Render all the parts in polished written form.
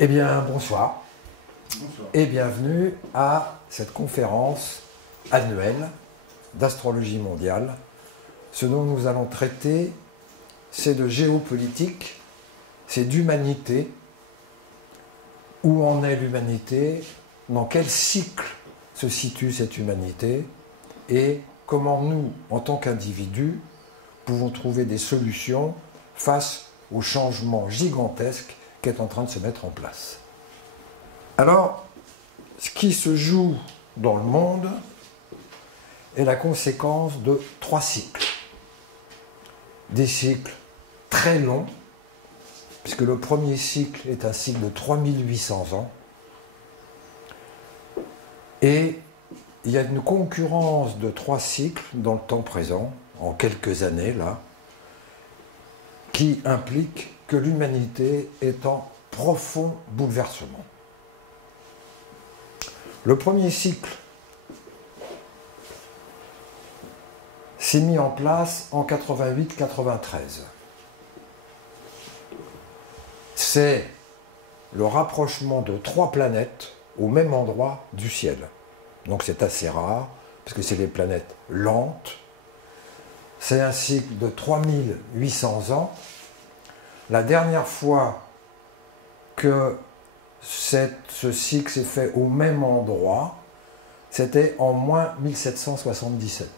Eh bien, bonsoir. Bonsoir. Et bienvenue à cette conférence annuelle d'astrologie mondiale. Ce dont nous allons traiter, c'est de géopolitique, c'est d'humanité. Où en est l'humanité? Dans quel cycle se situe cette humanité? Et comment nous, en tant qu'individus, pouvons trouver des solutions face au changement gigantesque qui est en train de se mettre en place. Alors, ce qui se joue dans le monde est la conséquence de 3 cycles. Des cycles très longs, puisque le premier cycle est un cycle de 3800 ans, et il y a une concurrence de 3 cycles dans le temps présent, en quelques années là, qui implique que l'humanité est en profond bouleversement. Le premier cycle s'est mis en place en 88-93. C'est le rapprochement de 3 planètes au même endroit du ciel. Donc c'est assez rare, parce que c'est des planètes lentes. C'est un cycle de 3800 ans. La dernière fois que ce cycle s'est fait au même endroit, c'était en moins 1777.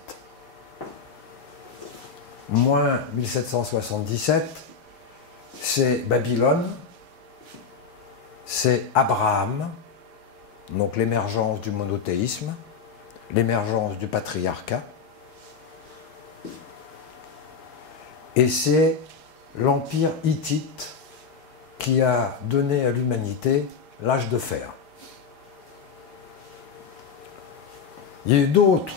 Moins 1777, c'est Babylone, c'est Abraham, donc l'émergence du monothéisme, l'émergence du patriarcat, et c'est l'empire hittite qui a donné à l'humanité l'âge de fer. Il y a eu d'autres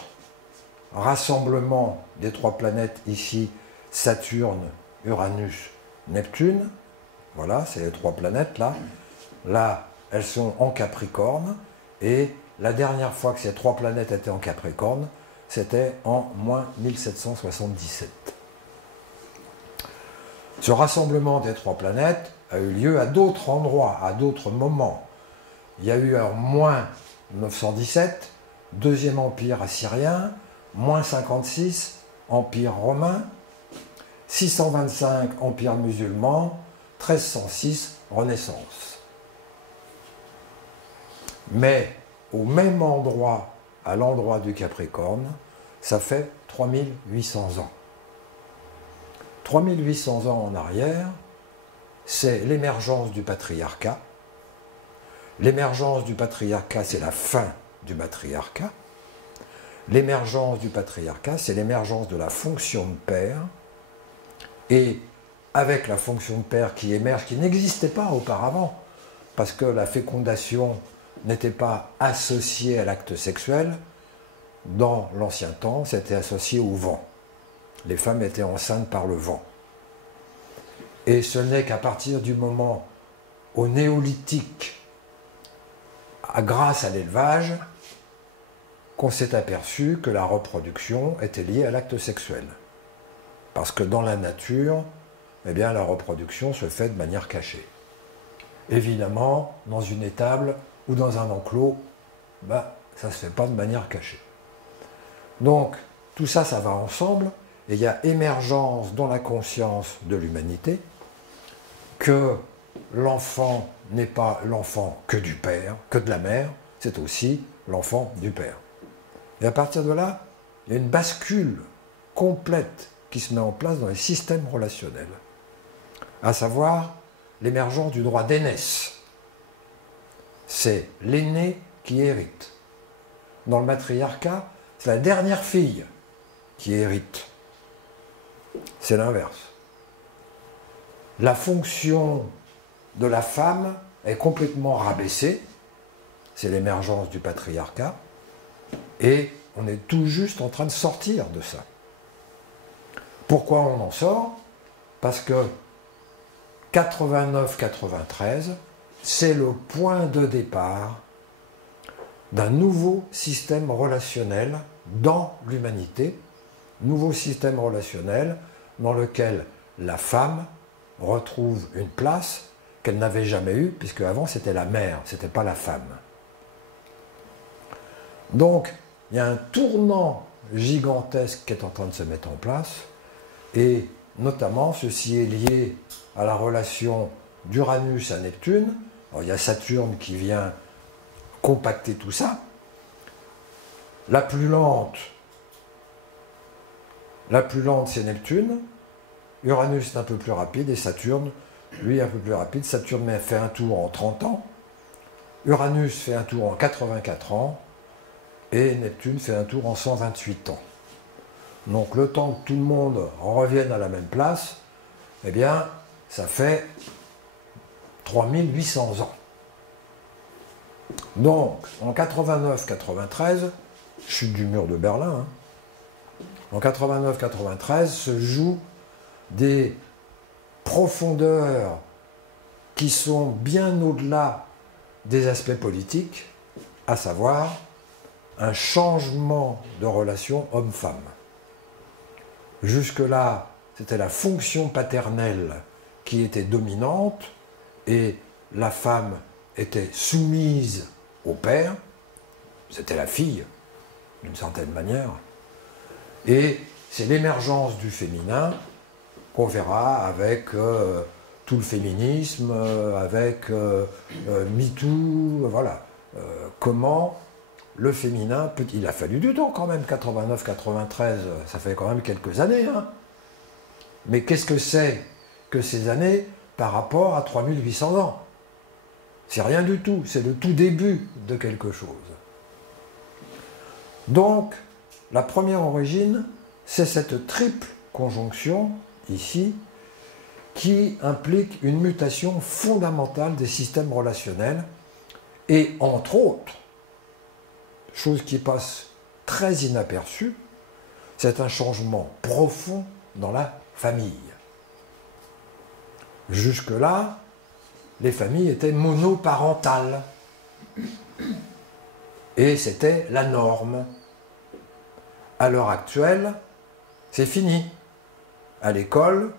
rassemblements des 3 planètes ici, Saturne, Uranus, Neptune. Voilà, c'est les 3 planètes là. Là, elles sont en Capricorne. Et la dernière fois que ces 3 planètes étaient en Capricorne, c'était en moins 1777. Ce rassemblement des 3 planètes a eu lieu à d'autres endroits, à d'autres moments. Il y a eu en moins 917, Deuxième Empire assyrien, moins 56, Empire romain, 625, Empire musulman, 1306, Renaissance. Mais au même endroit, à l'endroit du Capricorne, ça fait 3800 ans. 3800 ans en arrière, c'est l'émergence du patriarcat. L'émergence du patriarcat, c'est la fin du matriarcat. L'émergence du patriarcat, c'est l'émergence de la fonction de père. Et avec la fonction de père qui émerge, qui n'existait pas auparavant, parce que la fécondation n'était pas associée à l'acte sexuel, dans l'ancien temps, c'était associé au vent. Les femmes étaient enceintes par le vent. Et ce n'est qu'à partir du moment au néolithique, grâce à l'élevage, qu'on s'est aperçu que la reproduction était liée à l'acte sexuel. Parce que dans la nature, eh bien, la reproduction se fait de manière cachée. Évidemment, dans une étable ou dans un enclos, ça ne se fait pas de manière cachée. Donc, tout ça, ça va ensemble. Et il y a émergence dans la conscience de l'humanité que l'enfant n'est pas l'enfant que du père, que de la mère, c'est aussi l'enfant du père. Et à partir de là, il y a une bascule complète qui se met en place dans les systèmes relationnels, à savoir l'émergence du droit d'aînesse. C'est l'aîné qui hérite. Dans le matriarcat, c'est la dernière fille qui hérite. C'est l'inverse. La fonction de la femme est complètement rabaissée, c'est l'émergence du patriarcat, et on est tout juste en train de sortir de ça. Pourquoi on en sort? Parce que 89-93, c'est le point de départ d'un nouveau système relationnel dans l'humanité, nouveau système relationnel dans lequel la femme retrouve une place qu'elle n'avait jamais eue, puisque avant c'était la mère, c'était pas la femme. Donc, il y a un tournant gigantesque qui est en train de se mettre en place, et notamment, ceci est lié à la relation d'Uranus à Neptune. Alors, il y a Saturne qui vient compacter tout ça. La plus lente c'est Neptune. Uranus est un peu plus rapide, et Saturne, lui, un peu plus rapide. Saturne fait un tour en 30 ans. Uranus fait un tour en 84 ans. Et Neptune fait un tour en 128 ans. Donc le temps que tout le monde revienne à la même place, eh bien, ça fait 3800 ans. Donc, en 89-93, chute du mur de Berlin, en 89-93 se jouent des profondeurs qui sont bien au-delà des aspects politiques, à savoir un changement de relation homme-femme. Jusque-là, c'était la fonction paternelle qui était dominante et la femme était soumise au père, c'était la fille, d'une certaine manière. Et c'est l'émergence du féminin qu'on verra avec tout le féminisme, avec MeToo, voilà. Comment le féminin, il a fallu du temps quand même, 89-93, ça fait quand même quelques années. Hein. Mais qu'est-ce que c'est que ces années par rapport à 3800 ans? C'est rien du tout, c'est le tout début de quelque chose. Donc, la première origine, c'est cette triple conjonction, ici, qui implique une mutation fondamentale des systèmes relationnels, et entre autres, chose qui passe très inaperçue, c'est un changement profond dans la famille. Jusque-là, les familles étaient monoparentales. Et c'était la norme. À l'heure actuelle, c'est fini. À l'école,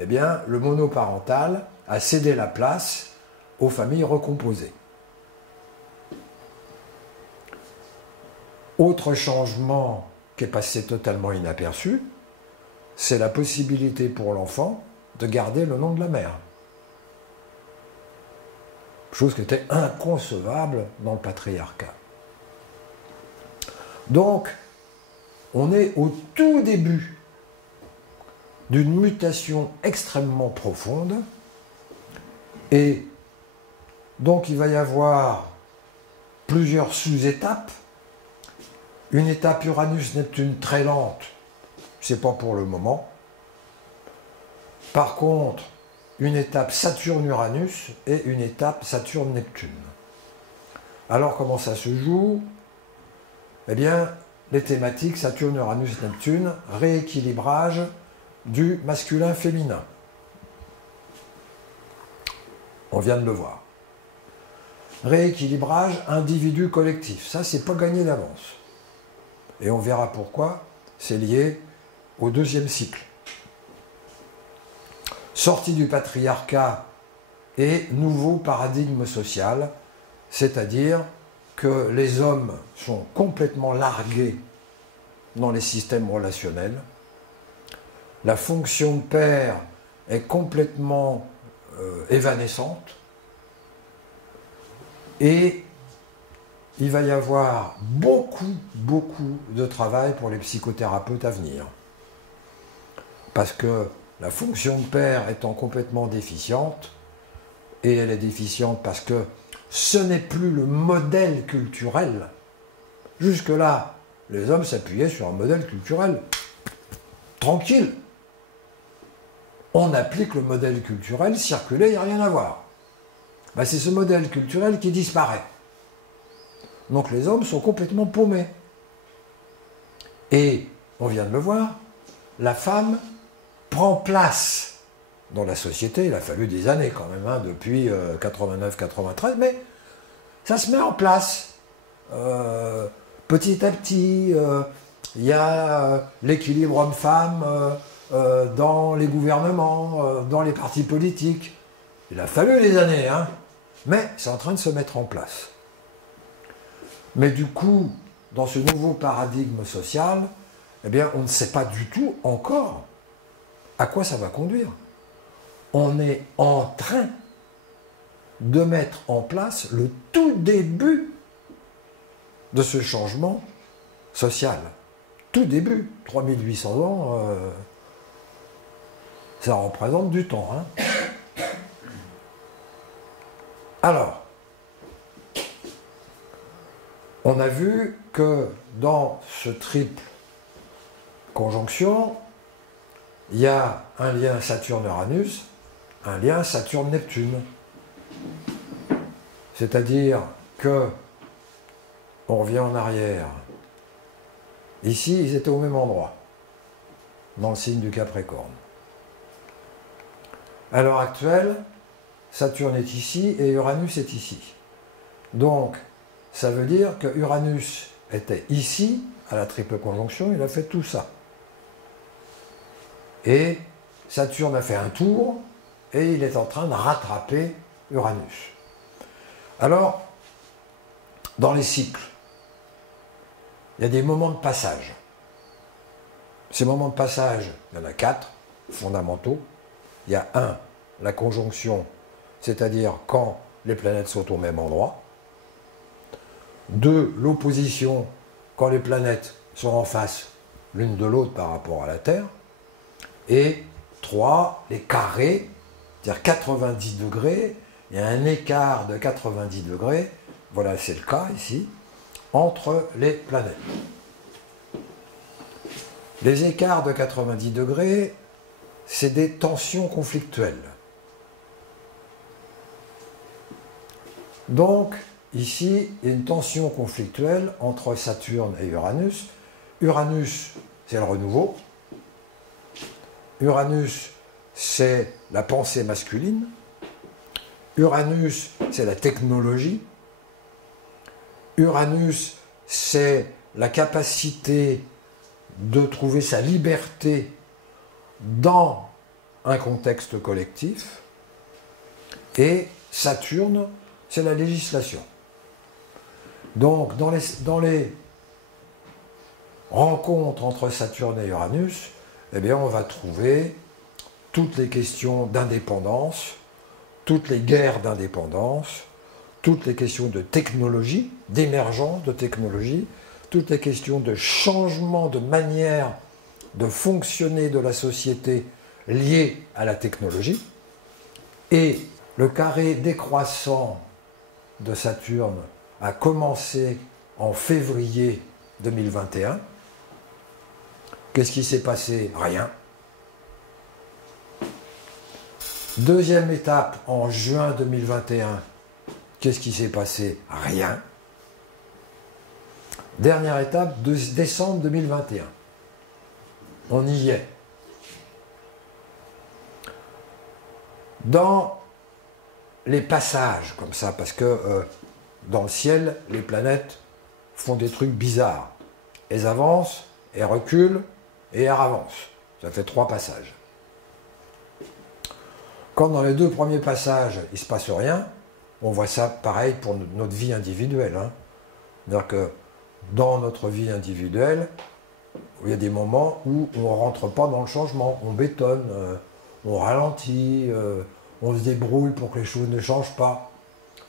eh bien, le monoparental a cédé la place aux familles recomposées. Autre changement qui est passé totalement inaperçu, c'est la possibilité pour l'enfant de garder le nom de la mère. Chose qui était inconcevable dans le patriarcat. Donc, on est au tout début d'une mutation extrêmement profonde, et donc il va y avoir plusieurs sous-étapes. Une étape Uranus-Neptune très lente, c'est pas pour le moment. Par contre, une étape Saturne-Uranus et une étape Saturne-Neptune. Alors comment ça se joue? Eh bien, les thématiques Saturne, Uranus, Neptune, rééquilibrage du masculin-féminin. On vient de le voir. Rééquilibrage individu-collectif. Ça, c'est pas gagné d'avance. Et on verra pourquoi. C'est lié au deuxième cycle. Sortie du patriarcat et nouveau paradigme social, c'est-à-dire que les hommes sont complètement largués dans les systèmes relationnels. La fonction de père est complètement évanescente. Et il va y avoir beaucoup de travail pour les psychothérapeutes à venir. Parce que la fonction de père étant complètement déficiente, et elle est déficiente parce que ce n'est plus le modèle culturel. Jusque-là, les hommes s'appuyaient sur un modèle culturel tranquille. On applique le modèle culturel, circuler, il n'y a rien à voir. Ben, c'est ce modèle culturel qui disparaît. Donc les hommes sont complètement paumés. Et, on vient de le voir, la femme prend place dans la société. Il a fallu des années quand même, hein, depuis 89-93, mais ça se met en place. Petit à petit, il y a l'équilibre homme-femme dans les gouvernements, dans les partis politiques. Il a fallu des années, hein, mais c'est en train de se mettre en place. Mais du coup, dans ce nouveau paradigme social, eh bien, on ne sait pas du tout encore à quoi ça va conduire. On est en train de mettre en place le tout début de ce changement social. Tout début, 3800 ans, ça représente du temps. Hein. Alors, on a vu que dans ce triple conjonction, il y a un lien Saturne-Uranus, un lien Saturne-Neptune. C'est-à-dire que, on revient en arrière, ici ils étaient au même endroit, dans le signe du Capricorne. À l'heure actuelle, Saturne est ici et Uranus est ici. Donc, ça veut dire que Uranus était ici, à la triple conjonction, il a fait tout ça. Et Saturne a fait un tour, et il est en train de rattraper Uranus. Alors, dans les cycles, il y a des moments de passage. Ces moments de passage, il y en a 4 fondamentaux. Il y a 1, la conjonction, c'est-à-dire quand les planètes sont au même endroit. 2, l'opposition, quand les planètes sont en face l'une de l'autre par rapport à la Terre. Et 3, les carrés, c'est-à-dire 90 degrés, il y a un écart de 90 degrés, voilà c'est le cas ici, entre les planètes. Les écarts de 90 degrés, c'est des tensions conflictuelles. Donc, ici, il y a une tension conflictuelle entre Saturne et Uranus. Uranus, c'est le renouveau. Uranus, c'est la pensée masculine. Uranus, c'est la technologie. Uranus, c'est la capacité de trouver sa liberté dans un contexte collectif. Et Saturne, c'est la législation. Donc, dans les rencontres entre Saturne et Uranus, eh bien, on va trouver toutes les questions d'indépendance, toutes les guerres d'indépendance, toutes les questions de technologie, d'émergence de technologie, toutes les questions de changement de manière de fonctionner de la société liées à la technologie. Et le carré décroissant de Saturne a commencé en février 2021. Qu'est-ce qui s'est passé? Rien. Deuxième étape, en juin 2021, qu'est-ce qui s'est passé? Rien. Dernière étape, décembre 2021. On y est. Dans les passages, comme ça, parce que dans le ciel, les planètes font des trucs bizarres. Elles avancent, elles reculent et elles avancent. Ça fait 3 passages. Quand dans les 2 premiers passages, il ne se passe rien, on voit ça pareil pour notre vie individuelle. Hein. C'est-à-dire que dans notre vie individuelle, il y a des moments où on ne rentre pas dans le changement, on bétonne, on ralentit, on se débrouille pour que les choses ne changent pas.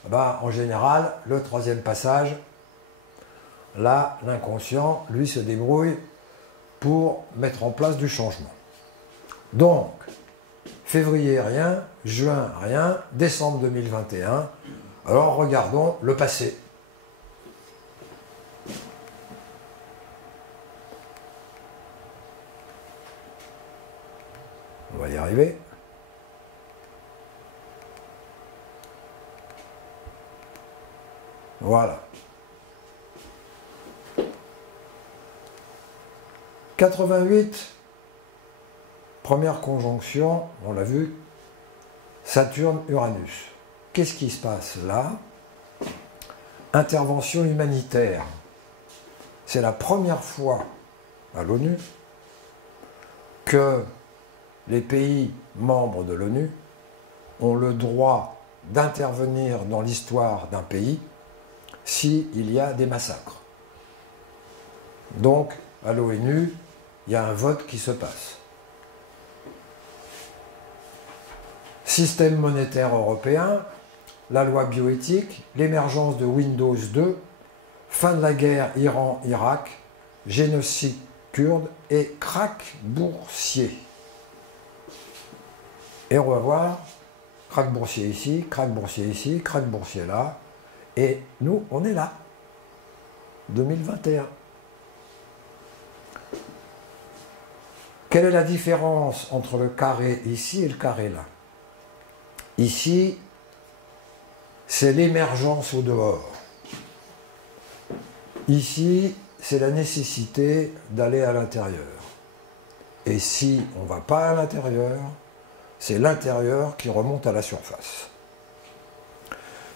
Ben, en général, le 3e passage, là, l'inconscient, lui, se débrouille pour mettre en place du changement. Donc, février, rien, juin, rien, décembre 2021. Alors, regardons le passé. On va y arriver. Voilà. 88, première conjonction, on l'a vu, Saturne-Uranus. Qu'est-ce qui se passe là? Intervention humanitaire. C'est la première fois à l'ONU que les pays membres de l'ONU ont le droit d'intervenir dans l'histoire d'un pays s'il y a des massacres. Donc, à l'ONU, il y a un vote qui se passe. Système monétaire européen, la loi bioéthique, l'émergence de Windows 2, fin de la guerre Iran-Irak, génocide kurde et krach boursier. Et on va voir krach boursier ici, krach boursier là, et nous, on est là, 2021. Quelle est la différence entre le carré ici et le carré là? Ici, c'est l'émergence au dehors. Ici, c'est la nécessité d'aller à l'intérieur. Et si on ne va pas à l'intérieur, c'est l'intérieur qui remonte à la surface.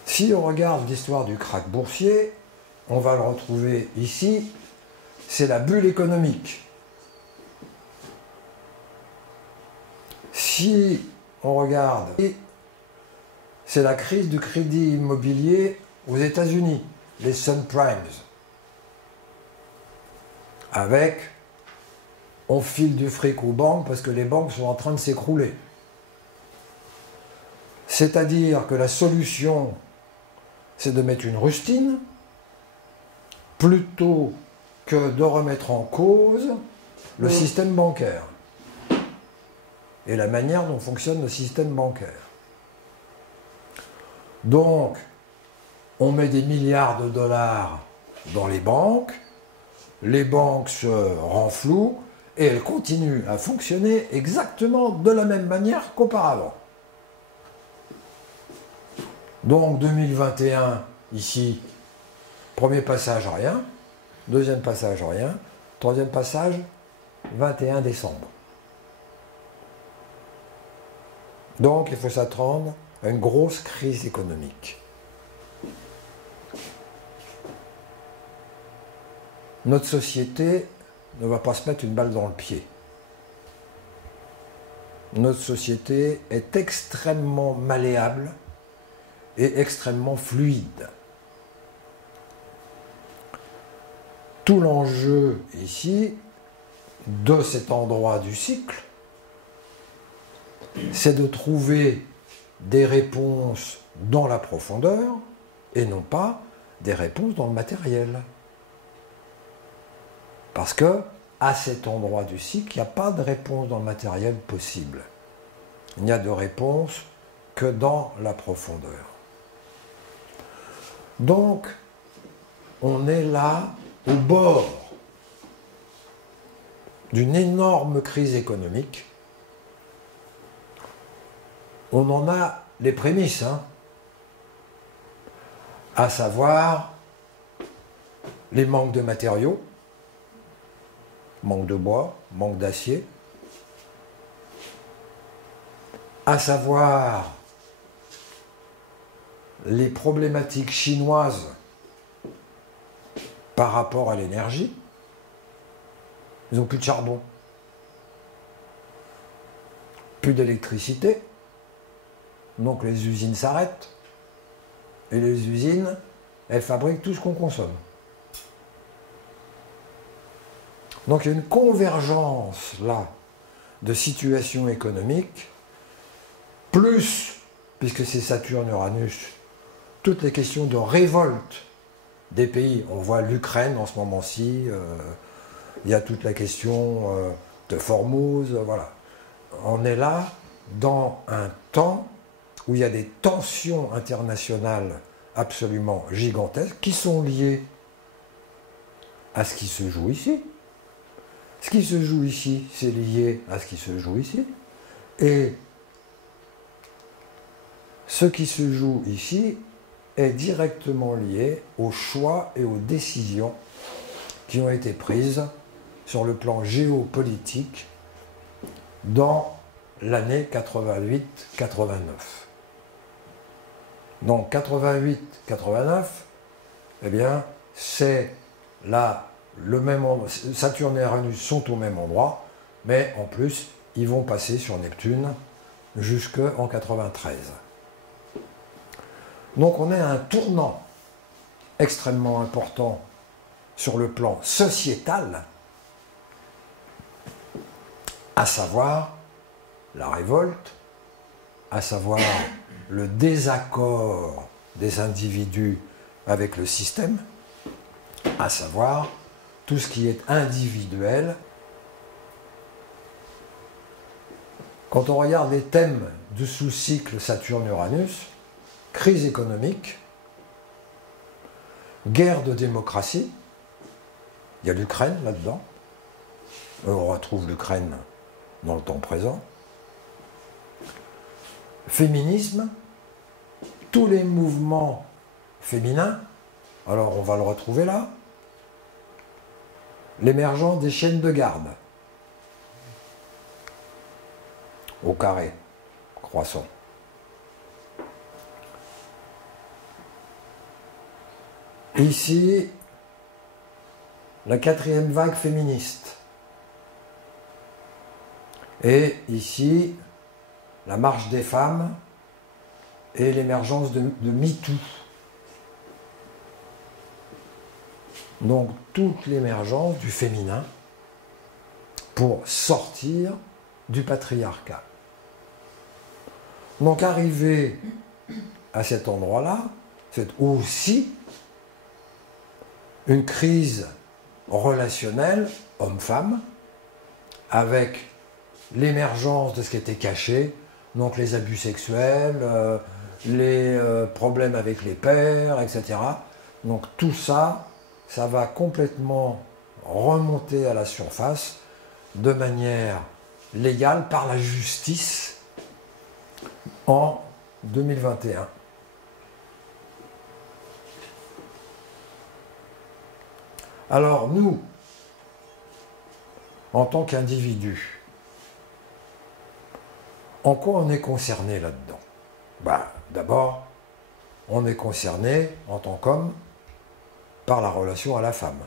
Si on regarde l'histoire du krach boursier, on va le retrouver ici, c'est la bulle économique. Si on regarde, c'est la crise du crédit immobilier aux États-Unis, les subprimes. Avec, on file du fric aux banques parce que les banques sont en train de s'écrouler. C'est-à-dire que la solution, c'est de mettre une rustine, plutôt que de remettre en cause le système bancaire et la manière dont fonctionne le système bancaire. Donc, on met des milliards de dollars dans les banques se renflouent et elles continuent à fonctionner exactement de la même manière qu'auparavant. Donc 2021, ici, premier passage, rien. Deuxième passage, rien. Troisième passage, 21 décembre. Donc il faut s'attendre à une grosse crise économique. Notre société ne va pas se mettre une balle dans le pied. Notre société est extrêmement malléable et extrêmement fluide. Tout l'enjeu ici, de cet endroit du cycle, c'est de trouver des réponses dans la profondeur et non pas des réponses dans le matériel. Parce que, à cet endroit du cycle, il n'y a pas de réponse dans le matériel possible. Il n'y a de réponse que dans la profondeur. Donc, on est là, au bord d'une énorme crise économique. On en a les prémices, à savoir les manques de matériaux, manque de bois, manque d'acier, à savoir les problématiques chinoises par rapport à l'énergie. Ils n'ont plus de charbon, plus d'électricité, donc les usines s'arrêtent, et les usines, elles fabriquent tout ce qu'on consomme. Donc il y a une convergence là de situations économiques, plus, puisque c'est Saturne-Uranus, toutes les questions de révolte des pays. On voit l'Ukraine en ce moment-ci, il y a toute la question de Formose, voilà. On est là dans un temps où il y a des tensions internationales absolument gigantesques qui sont liées à ce qui se joue ici. Ce qui se joue ici, c'est lié à ce qui se joue ici. Et ce qui se joue ici est directement lié aux choix et aux décisions qui ont été prises sur le plan géopolitique dans l'année 88-89. Donc 88-89, eh bien, c'est là le même endroit. Saturne et Uranus sont au même endroit, mais en plus, ils vont passer sur Neptune jusqu'en 93. Donc on est à un tournant extrêmement important sur le plan sociétal, à savoir la révolte, à savoir le désaccord des individus avec le système, à savoir tout ce qui est individuel. Quand on regarde les thèmes du sous-cycle Saturne-Uranus, crise économique, guerre de démocratie, il y a l'Ukraine là-dedans, on retrouve l'Ukraine dans le temps présent, féminisme, tous les mouvements féminins, alors on va le retrouver là, l'émergence des chaînes de garde, au carré, croissant. Ici, la 4e vague féministe. Et ici, la marche des femmes et l'émergence de MeToo. Donc, toute l'émergence du féminin pour sortir du patriarcat. Donc, arriver à cet endroit-là, c'est aussi une crise relationnelle homme-femme avec l'émergence de ce qui était caché, donc les abus sexuels, les problèmes avec les pères, etc. Donc tout ça, ça va complètement remonter à la surface de manière légale par la justice en 2021. Alors nous, en tant qu'individus, en quoi on est concerné là-dedans? D'abord, on est concerné en tant qu'homme par la relation à la femme.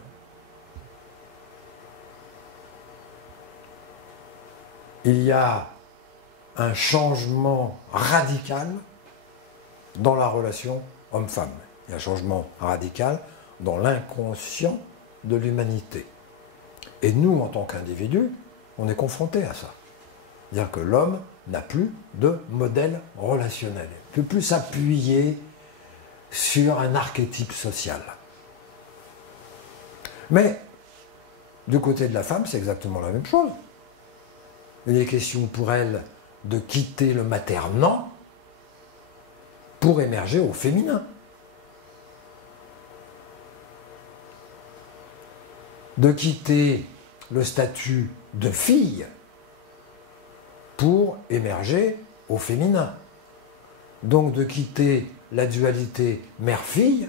Il y a un changement radical dans la relation homme-femme. Il y a un changement radical dans l'inconscient de l'humanité. Et nous, en tant qu'individus, on est confrontés à ça. C'est-à-dire que l'homme n'a plus de modèle relationnel. Il ne peut plus s'appuyer sur un archétype social. Mais, du côté de la femme, c'est exactement la même chose. Il est question pour elle de quitter le maternant pour émerger au féminin. De quitter le statut de fille pour émerger au féminin. Donc de quitter la dualité mère-fille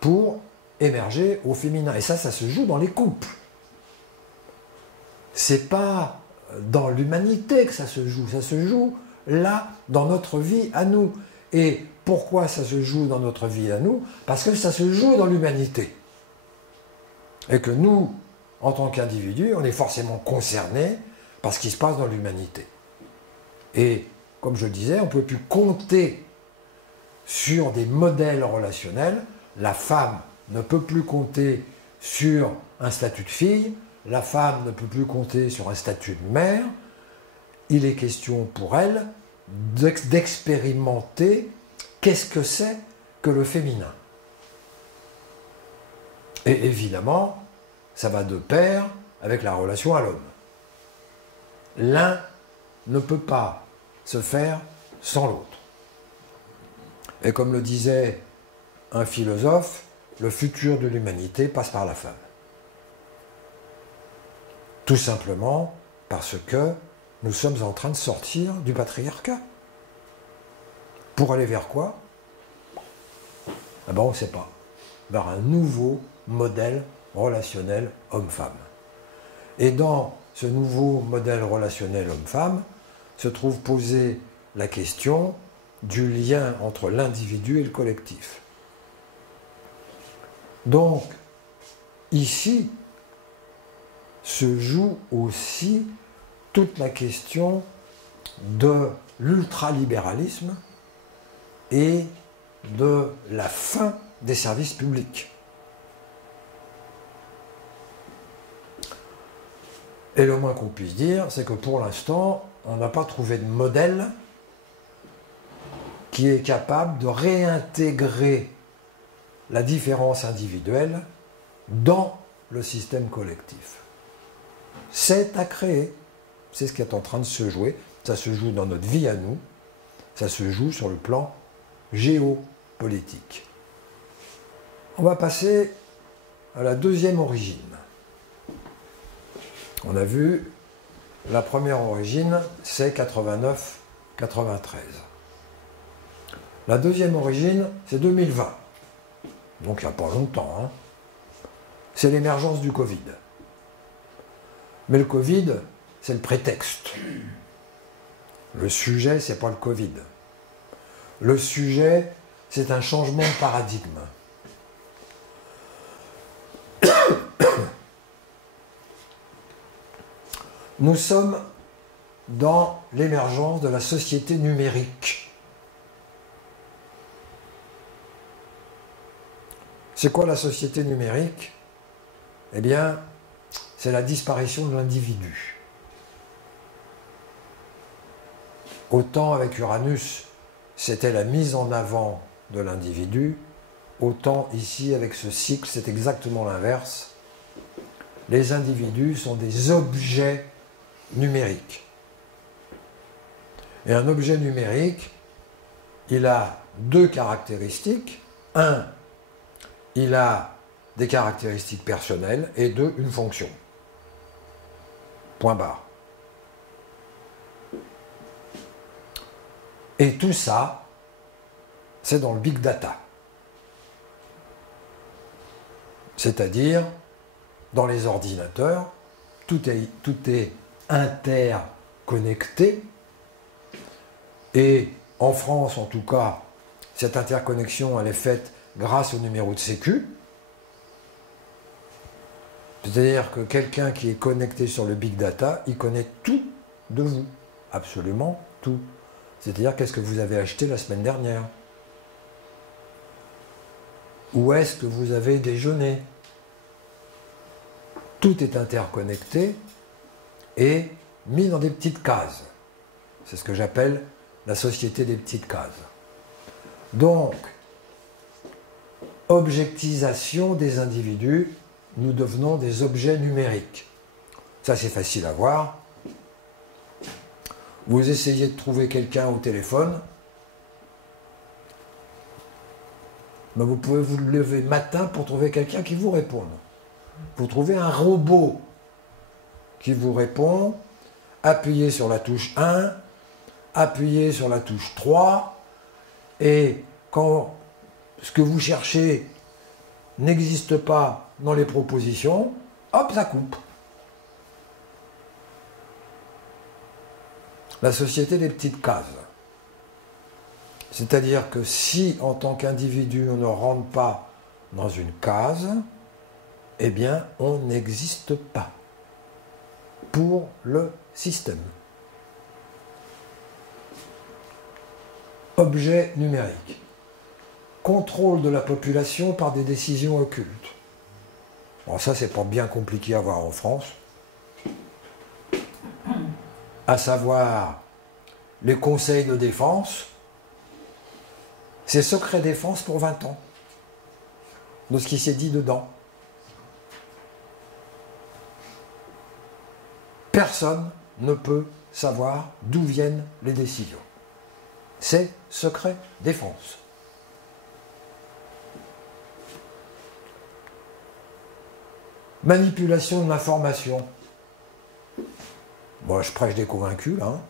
pour émerger au féminin. Et ça se joue dans les couples. C'est pas dans l'humanité que ça se joue là, dans notre vie à nous. Et pourquoi ça se joue dans notre vie à nous? Parce que ça se joue dans l'humanité. Et que nous, en tant qu'individus, on est forcément concernés par ce qui se passe dans l'humanité. Et, comme je le disais, on ne peut plus compter sur des modèles relationnels. La femme ne peut plus compter sur un statut de fille, la femme ne peut plus compter sur un statut de mère. Il est question pour elle d'expérimenter qu'est-ce que c'est que le féminin. Et évidemment, ça va de pair avec la relation à l'homme. L'un ne peut pas se faire sans l'autre. Et comme le disait un philosophe, le futur de l'humanité passe par la femme. Tout simplement parce que nous sommes en train de sortir du patriarcat. Pour aller vers quoi? On ne sait pas. Vers un nouveau modèle relationnel homme-femme. Et dans ce nouveau modèle relationnel homme-femme se trouve posée la question du lien entre l'individu et le collectif. Donc, ici, se joue aussi toute la question de l'ultralibéralisme et de la fin des services publics. Et le moins qu'on puisse dire, c'est que pour l'instant, on n'a pas trouvé de modèle qui est capable de réintégrer la différence individuelle dans le système collectif. C'est à créer. C'est ce qui est en train de se jouer. Ça se joue dans notre vie à nous. Ça se joue sur le plan géopolitique. On va passer à la deuxième origine. On a vu, la première origine, c'est 89-93. La deuxième origine, c'est 2020. Donc il n'y a pas longtemps. Hein. C'est l'émergence du Covid. Mais le Covid, c'est le prétexte. Le sujet, c'est pas le Covid. Le sujet, c'est un changement de paradigme. Nous sommes dans l'émergence de la société numérique. C'est quoi la société numérique? Eh bien, c'est la disparition de l'individu. Autant avec Uranus, c'était la mise en avant de l'individu, autant ici, avec ce cycle, c'est exactement l'inverse. Les individus sont des objets numériques. Et un objet numérique, il a deux caractéristiques. Un, il a des caractéristiques personnelles, et deux, une fonction. Point barre. Et tout ça, c'est dans le big data. C'est-à-dire, dans les ordinateurs, tout est interconnecté. Et en France, en tout cas, cette interconnexion, elle est faite grâce au numéro de sécu. C'est-à-dire que quelqu'un qui est connecté sur le big data, il connaît tout de vous. Absolument tout. C'est-à-dire qu'est-ce que vous avez acheté la semaine dernière? Où est-ce que vous avez déjeuné? Tout est interconnecté et mis dans des petites cases. C'est ce que j'appelle la société des petites cases. Donc, objectisation des individus, nous devenons des objets numériques. Ça, c'est facile à voir. Vous essayez de trouver quelqu'un au téléphone, mais vous pouvez vous lever matin pour trouver quelqu'un qui vous réponde. Vous trouvez un robot qui vous répond, appuyez sur la touche 1, appuyez sur la touche 3, et quand ce que vous cherchez n'existe pas dans les propositions, hop, ça coupe. La société des petites cases. C'est-à-dire que si, en tant qu'individu, on ne rentre pas dans une case, eh bien, on n'existe pas pour le système. Objet numérique. Contrôle de la population par des décisions occultes. Bon, ça, c'est pas bien compliqué à voir en France. À savoir, les conseils de défense, c'est secret défense pour 20 ans, de ce qui s'est dit dedans. Personne ne peut savoir d'où viennent les décisions. C'est secret défense. Manipulation de l'information. Moi, je prêche des convaincus, là.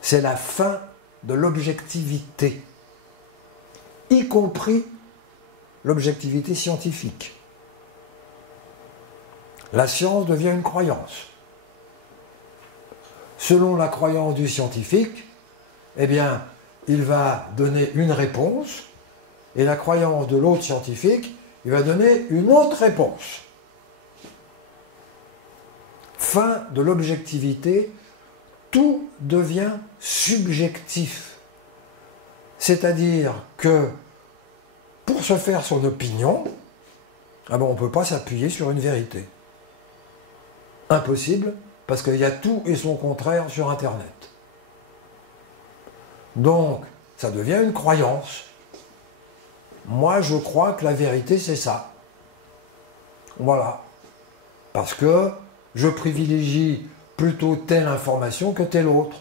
C'est la fin de l'objectivité, y compris l'objectivité scientifique. La science devient une croyance. Selon la croyance du scientifique, eh bien, il va donner une réponse, et la croyance de l'autre scientifique, il va donner une autre réponse. Fin de l'objectivité tout devient subjectif. C'est-à-dire que pour se faire son opinion, on ne peut pas s'appuyer sur une vérité. Impossible, parce qu'il y a tout et son contraire sur Internet. Donc, ça devient une croyance. Moi, je crois que la vérité, c'est ça. Voilà. Parce que je privilégie plutôt telle information que telle autre.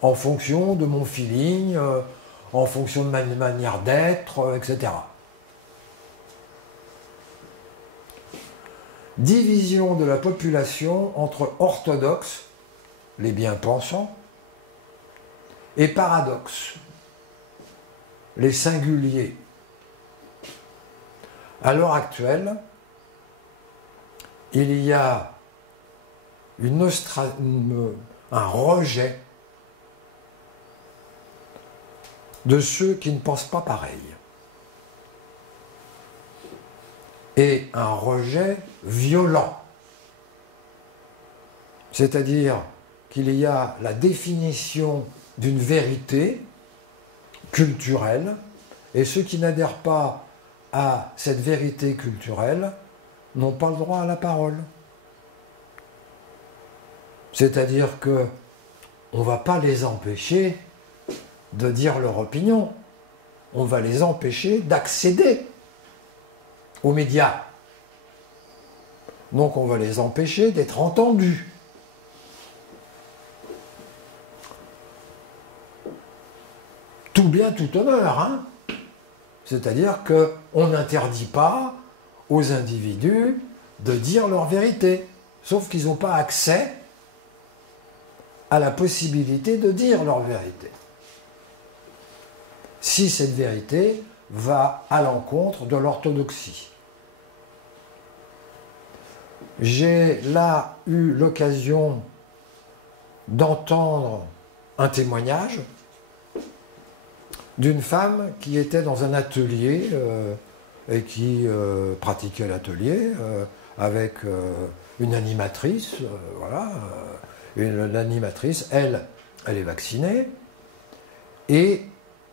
En fonction de mon feeling, en fonction de ma manière d'être, etc. Division de la population entre orthodoxes, les bien-pensants, et paradoxes, les singuliers. À l'heure actuelle, il y a un rejet de ceux qui ne pensent pas pareil. Et un rejet violent. C'est-à-dire qu'il y a la définition d'une vérité culturelle, et ceux qui n'adhèrent pas à cette vérité culturelle n'ont pas le droit à la parole. C'est-à-dire que on ne va pas les empêcher de dire leur opinion, on va les empêcher d'accéder aux médias. Donc on va les empêcher d'être entendus. Tout bien, tout honneur, hein. C'est-à-dire qu'on n'interdit pas aux individus de dire leur vérité, sauf qu'ils n'ont pas accès à la possibilité de dire leur vérité. Si cette vérité va à l'encontre de l'orthodoxie. J'ai là eu l'occasion d'entendre un témoignage d'une femme qui était dans un atelier et qui pratiquait l'atelier avec une animatrice, voilà. L'animatrice, elle est vaccinée, et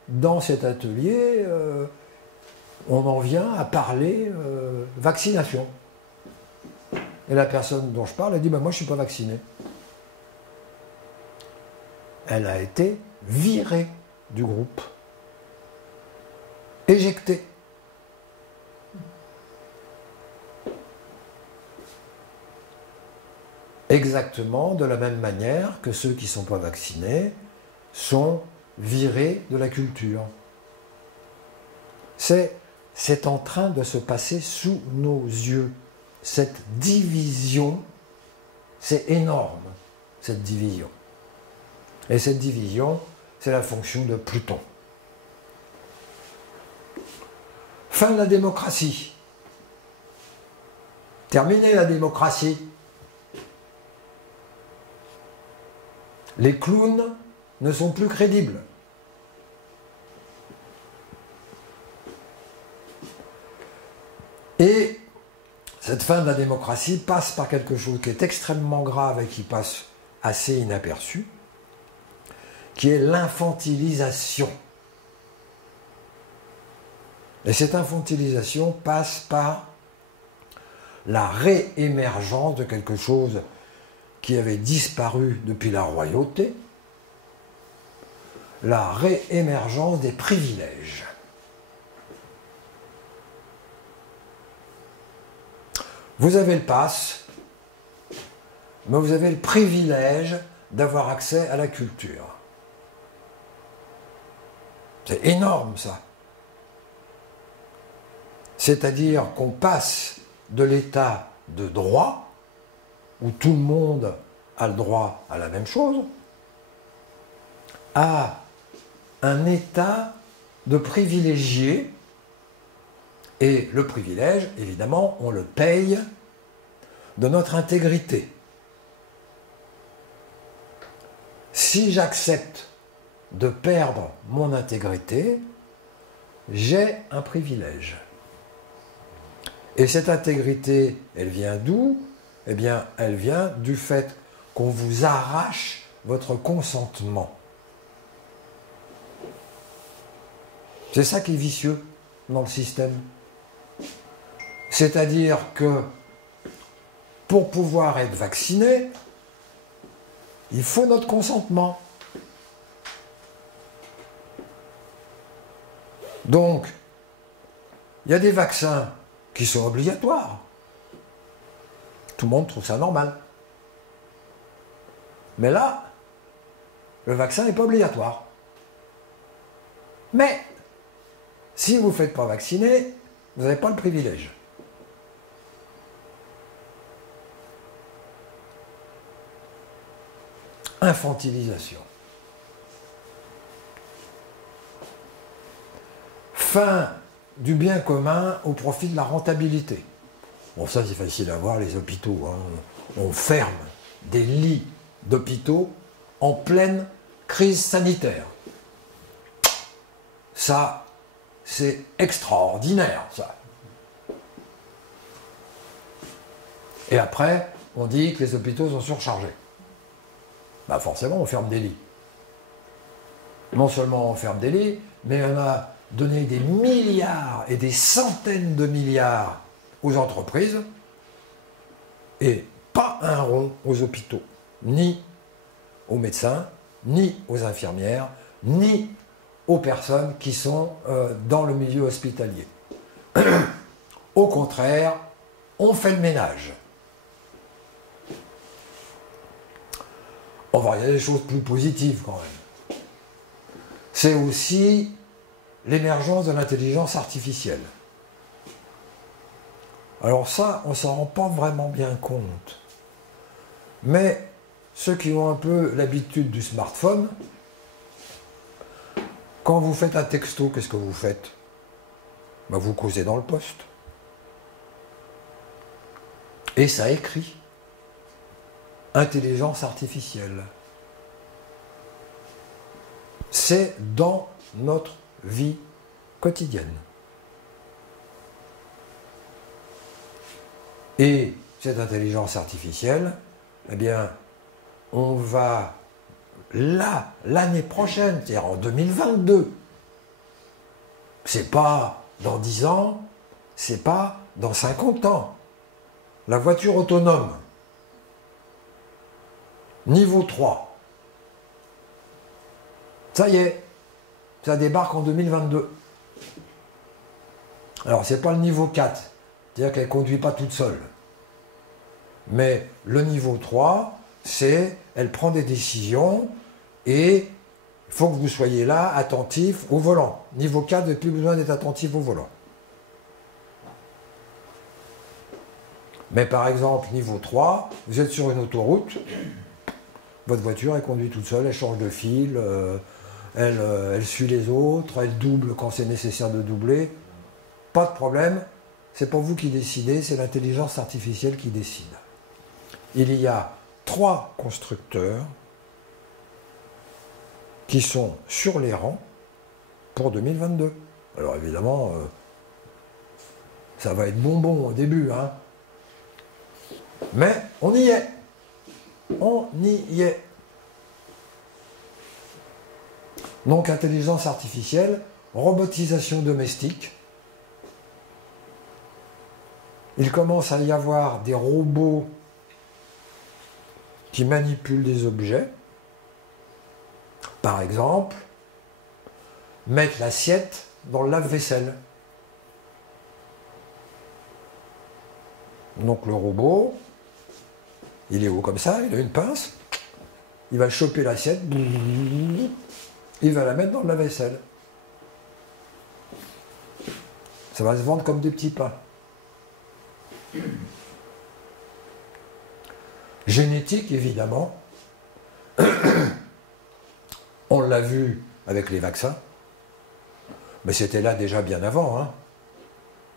dans cet atelier, on en vient à parler vaccination. Et la personne dont je parle, elle dit, moi je ne suis pas vaccinée. Elle a été virée du groupe. Éjectée. Exactement de la même manière que ceux qui ne sont pas vaccinés sont virés de la culture. C'est en train de se passer sous nos yeux. Cette division, c'est énorme, cette division. Et cette division, c'est la fonction de Pluton. Fin de la démocratie. Terminée la démocratie. Les clowns ne sont plus crédibles. Et cette fin de la démocratie passe par quelque chose qui est extrêmement grave et qui passe assez inaperçu, qui est l'infantilisation. Et cette infantilisation passe par la réémergence de quelque chose qui avait disparu depuis la royauté, la réémergence des privilèges. Vous avez le pass, mais vous avez le privilège d'avoir accès à la culture. C'est énorme, ça. C'est-à-dire qu'on passe de l'état de droit, où tout le monde a le droit à la même chose, à un état de privilégié. Et le privilège, évidemment, on le paye de notre intégrité. Si j'accepte de perdre mon intégrité, j'ai un privilège. Et cette intégrité, elle vient d'où? Eh bien, elle vient du fait qu'on vous arrache votre consentement. C'est ça qui est vicieux dans le système. C'est-à-dire que pour pouvoir être vacciné, il faut notre consentement. Donc, il y a des vaccins qui sont obligatoires. Tout le monde trouve ça normal. Mais là, le vaccin n'est pas obligatoire. Mais, si vous ne faites pas vacciner, vous n'avez pas le privilège. Infantilisation. Fin du bien commun au profit de la rentabilité. Bon, ça c'est facile à voir, les hôpitaux. Hein. On ferme des lits d'hôpitaux en pleine crise sanitaire. Ça, c'est extraordinaire, ça. Et après, on dit que les hôpitaux sont surchargés. Ben forcément, on ferme des lits. Non seulement on ferme des lits, mais on a donné des milliards et des centaines de milliards aux entreprises et pas un rond aux hôpitaux, ni aux médecins, ni aux infirmières, ni aux personnes qui sont dans le milieu hospitalier. Au contraire, on fait le ménage. On va regarder des choses plus positives quand même. C'est aussi l'émergence de l'intelligence artificielle. Alors ça, on ne s'en rend pas vraiment bien compte. Mais ceux qui ont un peu l'habitude du smartphone, quand vous faites un texto, qu'est-ce que vous faites? Ben, vous causez dans le poste. Et ça écrit. Intelligence artificielle. C'est dans notre vie quotidienne. Et cette intelligence artificielle, eh bien, on va là, l'année prochaine, c'est-à-dire en 2022, c'est pas dans 10 ans, c'est pas dans 50 ans. La voiture autonome, niveau 3, ça y est, ça débarque en 2022. Alors, c'est pas le niveau 4, c'est-à-dire qu'elle ne conduit pas toute seule. Mais le niveau 3, c'est, elle prend des décisions et il faut que vous soyez là, attentif au volant. Niveau 4, vous n'avez plus besoin d'être attentif au volant. Mais par exemple, niveau 3, vous êtes sur une autoroute, votre voiture, elle conduit toute seule, elle change de fil, elle suit les autres, elle double quand c'est nécessaire de doubler. Pas de problème, c'est pas vous qui décidez, c'est l'intelligence artificielle qui décide. Il y a 3 constructeurs qui sont sur les rangs pour 2022. Alors évidemment, ça va être bonbon au début, hein. Mais on y est. On y est. Donc intelligence artificielle, robotisation domestique. Il commence à y avoir des robots qui manipulent des objets. Par exemple, mettre l'assiette dans le lave-vaisselle. Donc le robot, il est haut comme ça, il a une pince, il va choper l'assiette, il va la mettre dans le lave-vaisselle. Ça va se vendre comme des petits pains. Génétique, évidemment. On l'a vu avec les vaccins. Mais c'était là déjà bien avant. Hein.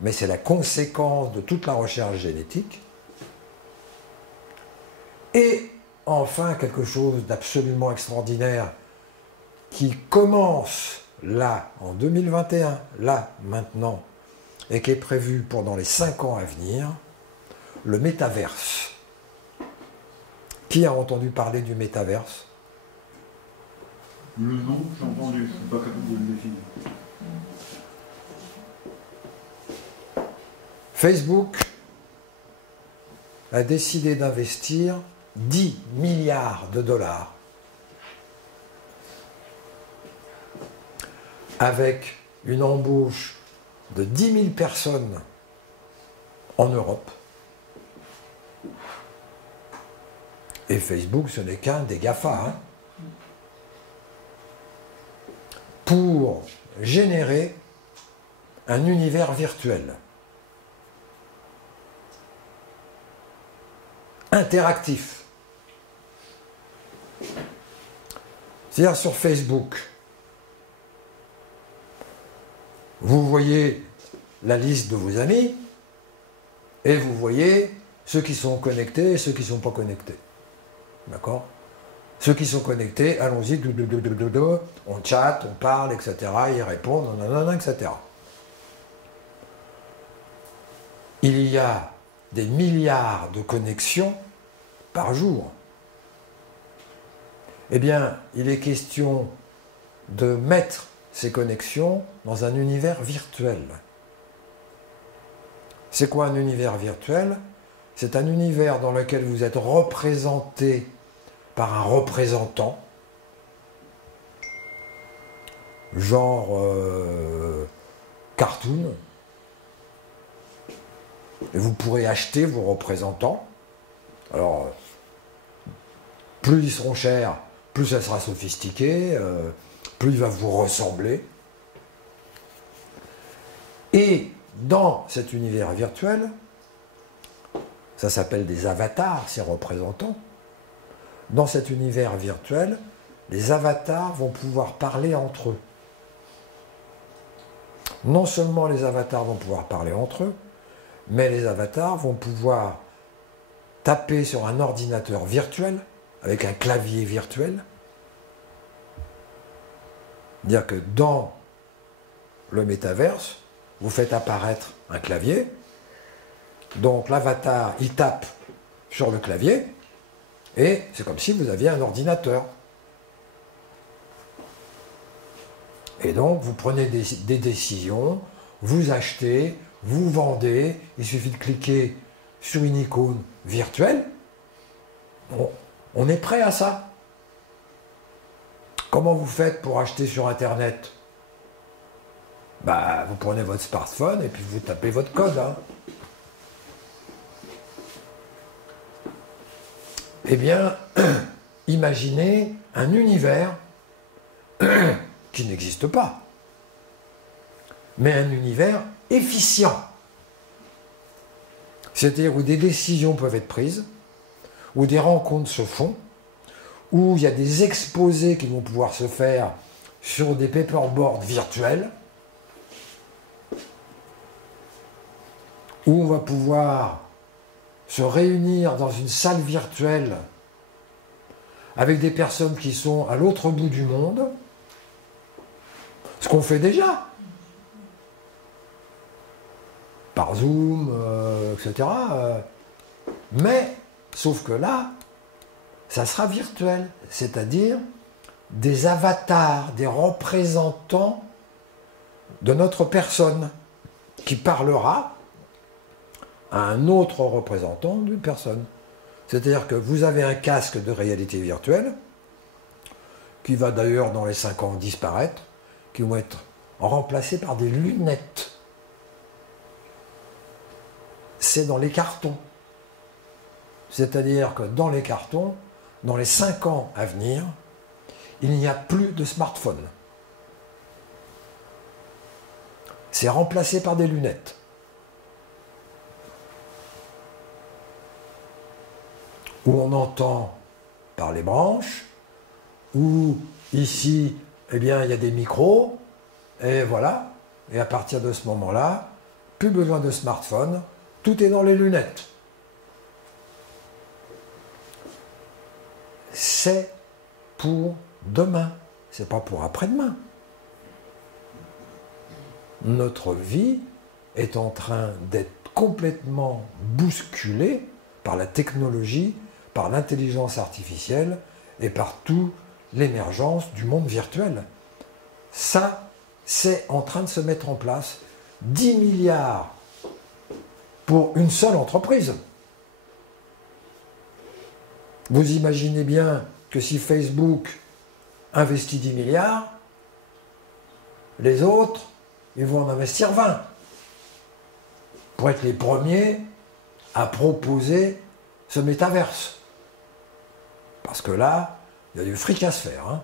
Mais c'est la conséquence de toute la recherche génétique. Et enfin, quelque chose d'absolument extraordinaire qui commence là, en 2021, là, maintenant, et qui est prévu pendant les 5 ans à venir, le métaverse. Qui a entendu parler du métaverse? Le nom, j'ai entendu, je ne suis pas capable de le définir. Facebook a décidé d'investir 10 milliards de dollars avec une embauche de 10 000 personnes en Europe. Et Facebook, ce n'est qu'un des GAFA, hein, pour générer un univers virtuel, interactif. C'est-à-dire sur Facebook, vous voyez la liste de vos amis et vous voyez ceux qui sont connectés et ceux qui ne sont pas connectés. D'accord? Ceux qui sont connectés, allons-y, on chatte, on parle, etc. Ils répondent, etc. Il y a des milliards de connexions par jour. Eh bien, il est question de mettre ces connexions dans un univers virtuel. C'est quoi un univers virtuel? C'est un univers dans lequel vous êtes représenté par un représentant, genre cartoon, et vous pourrez acheter vos représentants. Alors, plus ils seront chers, plus ça sera sophistiqué, plus il va vous ressembler. Et dans cet univers virtuel, ça s'appelle des avatars, ces représentants. Dans cet univers virtuel, les avatars vont pouvoir parler entre eux. Non seulement les avatars vont pouvoir parler entre eux, mais les avatars vont pouvoir taper sur un ordinateur virtuel, avec un clavier virtuel. C'est-à-dire que dans le métaverse, vous faites apparaître un clavier, donc l'avatar, il tape sur le clavier, et c'est comme si vous aviez un ordinateur. Et donc, vous prenez des décisions, vous achetez, vous vendez, il suffit de cliquer sur une icône virtuelle. Bon, on est prêt à ça. Comment vous faites pour acheter sur Internet? Bah, vous prenez votre smartphone et puis vous tapez votre code. Hein. Eh bien, imaginez un univers qui n'existe pas, mais un univers efficient. C'est-à-dire où des décisions peuvent être prises, où des rencontres se font, où il y a des exposés qui vont pouvoir se faire sur des paperboards virtuels, où on va pouvoir se réunir dans une salle virtuelle avec des personnes qui sont à l'autre bout du monde, ce qu'on fait déjà, par Zoom, etc. Mais, sauf que là, ça sera virtuel, c'est-à-dire des avatars, des représentants de notre personne qui parlera à un autre représentant d'une personne. C'est-à-dire que vous avez un casque de réalité virtuelle qui va d'ailleurs dans les 5 ans disparaître, qui vont être remplacés par des lunettes. C'est dans les cartons. C'est-à-dire que dans les cartons, dans les 5 ans à venir, il n'y a plus de smartphone. C'est remplacé par des lunettes. Où on entend par les branches, où ici, eh bien, il y a des micros, et voilà. Et à partir de ce moment-là, plus besoin de smartphone, tout est dans les lunettes. C'est pour demain, c'est pas pour après-demain. Notre vie est en train d'être complètement bousculée par la technologie, par l'intelligence artificielle et par toute l'émergence du monde virtuel. Ça, c'est en train de se mettre en place. 10 milliards pour une seule entreprise. Vous imaginez bien que si Facebook investit 10 milliards, les autres, ils vont en investir 20 pour être les premiers à proposer ce métaverse. Parce que là, il y a du fric à se faire. Hein.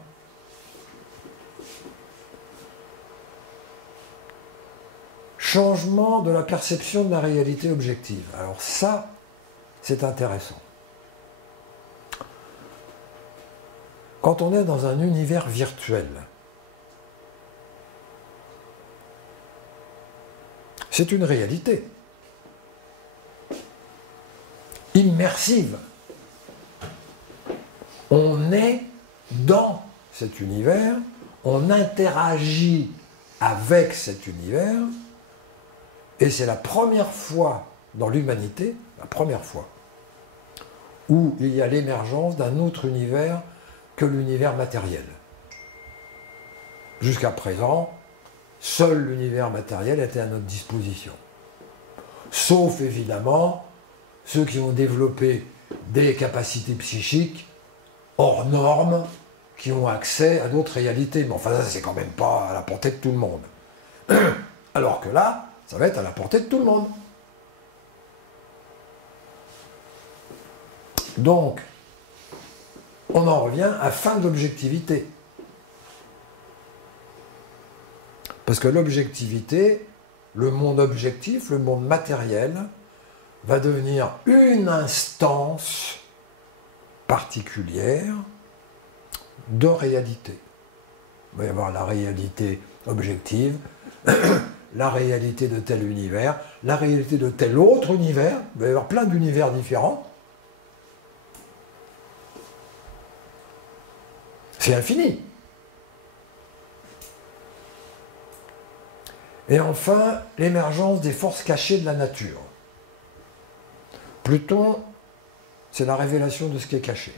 Changement de la perception de la réalité objective. Alors ça, c'est intéressant. Quand on est dans un univers virtuel, c'est une réalité immersive. On est dans cet univers, on interagit avec cet univers, et c'est la première fois dans l'humanité, la première fois, où il y a l'émergence d'un autre univers que l'univers matériel. Jusqu'à présent, seul l'univers matériel était à notre disposition. Sauf évidemment ceux qui ont développé des capacités psychiques hors normes, qui ont accès à d'autres réalités. Mais enfin, ça, c'est quand même pas à la portée de tout le monde. Alors que là, ça va être à la portée de tout le monde. Donc, on en revient à fin de l'objectivité. Parce que l'objectivité, le monde objectif, le monde matériel, va devenir une instance particulière de réalité. Il va y avoir la réalité objective, la réalité de tel univers, la réalité de tel autre univers. Il va y avoir plein d'univers différents. C'est infini. Et enfin, l'émergence des forces cachées de la nature. Pluton, c'est la révélation de ce qui est caché.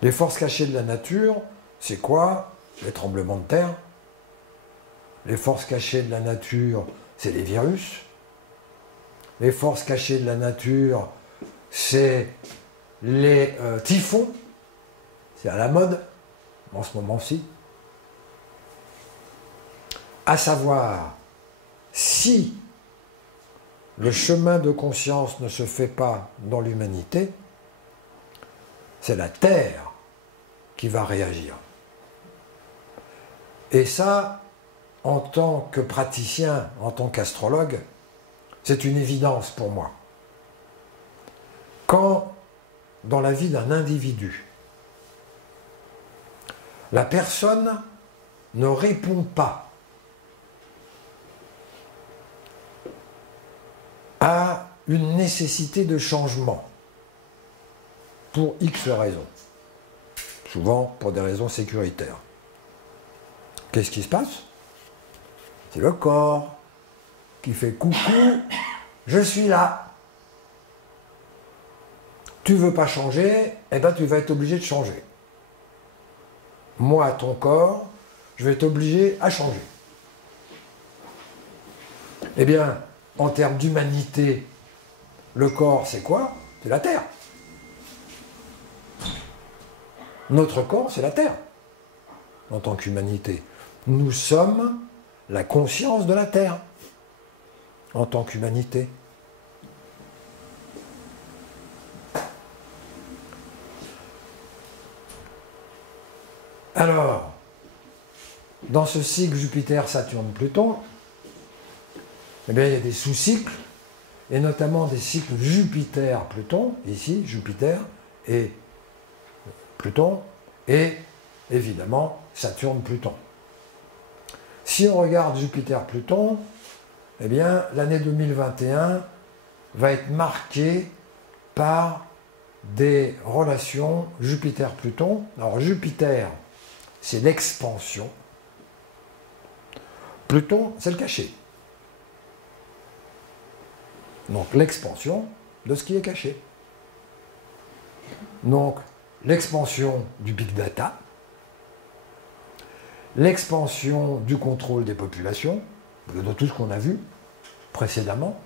Les forces cachées de la nature, c'est quoi? Les tremblements de terre. Les forces cachées de la nature, c'est les virus. Les forces cachées de la nature, c'est les typhons. C'est à la mode, en ce moment-ci. À savoir, si le chemin de conscience ne se fait pas dans l'humanité, c'est la Terre qui va réagir. Et ça, en tant que praticien, en tant qu'astrologue, c'est une évidence pour moi. Quand, dans la vie d'un individu, la personne ne répond pas à une nécessité de changement pour X raisons, souvent pour des raisons sécuritaires. Qu'est-ce qui se passe? C'est le corps qui fait « Coucou, je suis là ». Tu veux pas changer, eh ben tu vas être obligé de changer. Moi, ton corps, je vais t'obliger à changer. Eh bien, en termes d'humanité, le corps, c'est quoi? C'est la Terre. Notre corps, c'est la Terre, en tant qu'humanité. Nous sommes la conscience de la Terre, en tant qu'humanité. Alors, dans ce cycle Jupiter-Saturne-Pluton, eh bien, il y a des sous-cycles, et notamment des cycles Jupiter-Pluton, ici, Jupiter et Pluton, et évidemment Saturne-Pluton. Si on regarde Jupiter-Pluton, eh bien, l'année 2021 va être marquée par des relations Jupiter-Pluton. Alors Jupiter, c'est l'expansion. Pluton, c'est le caché. Donc l'expansion de ce qui est caché. Donc, l'expansion du big data, l'expansion du contrôle des populations, de tout ce qu'on a vu précédemment,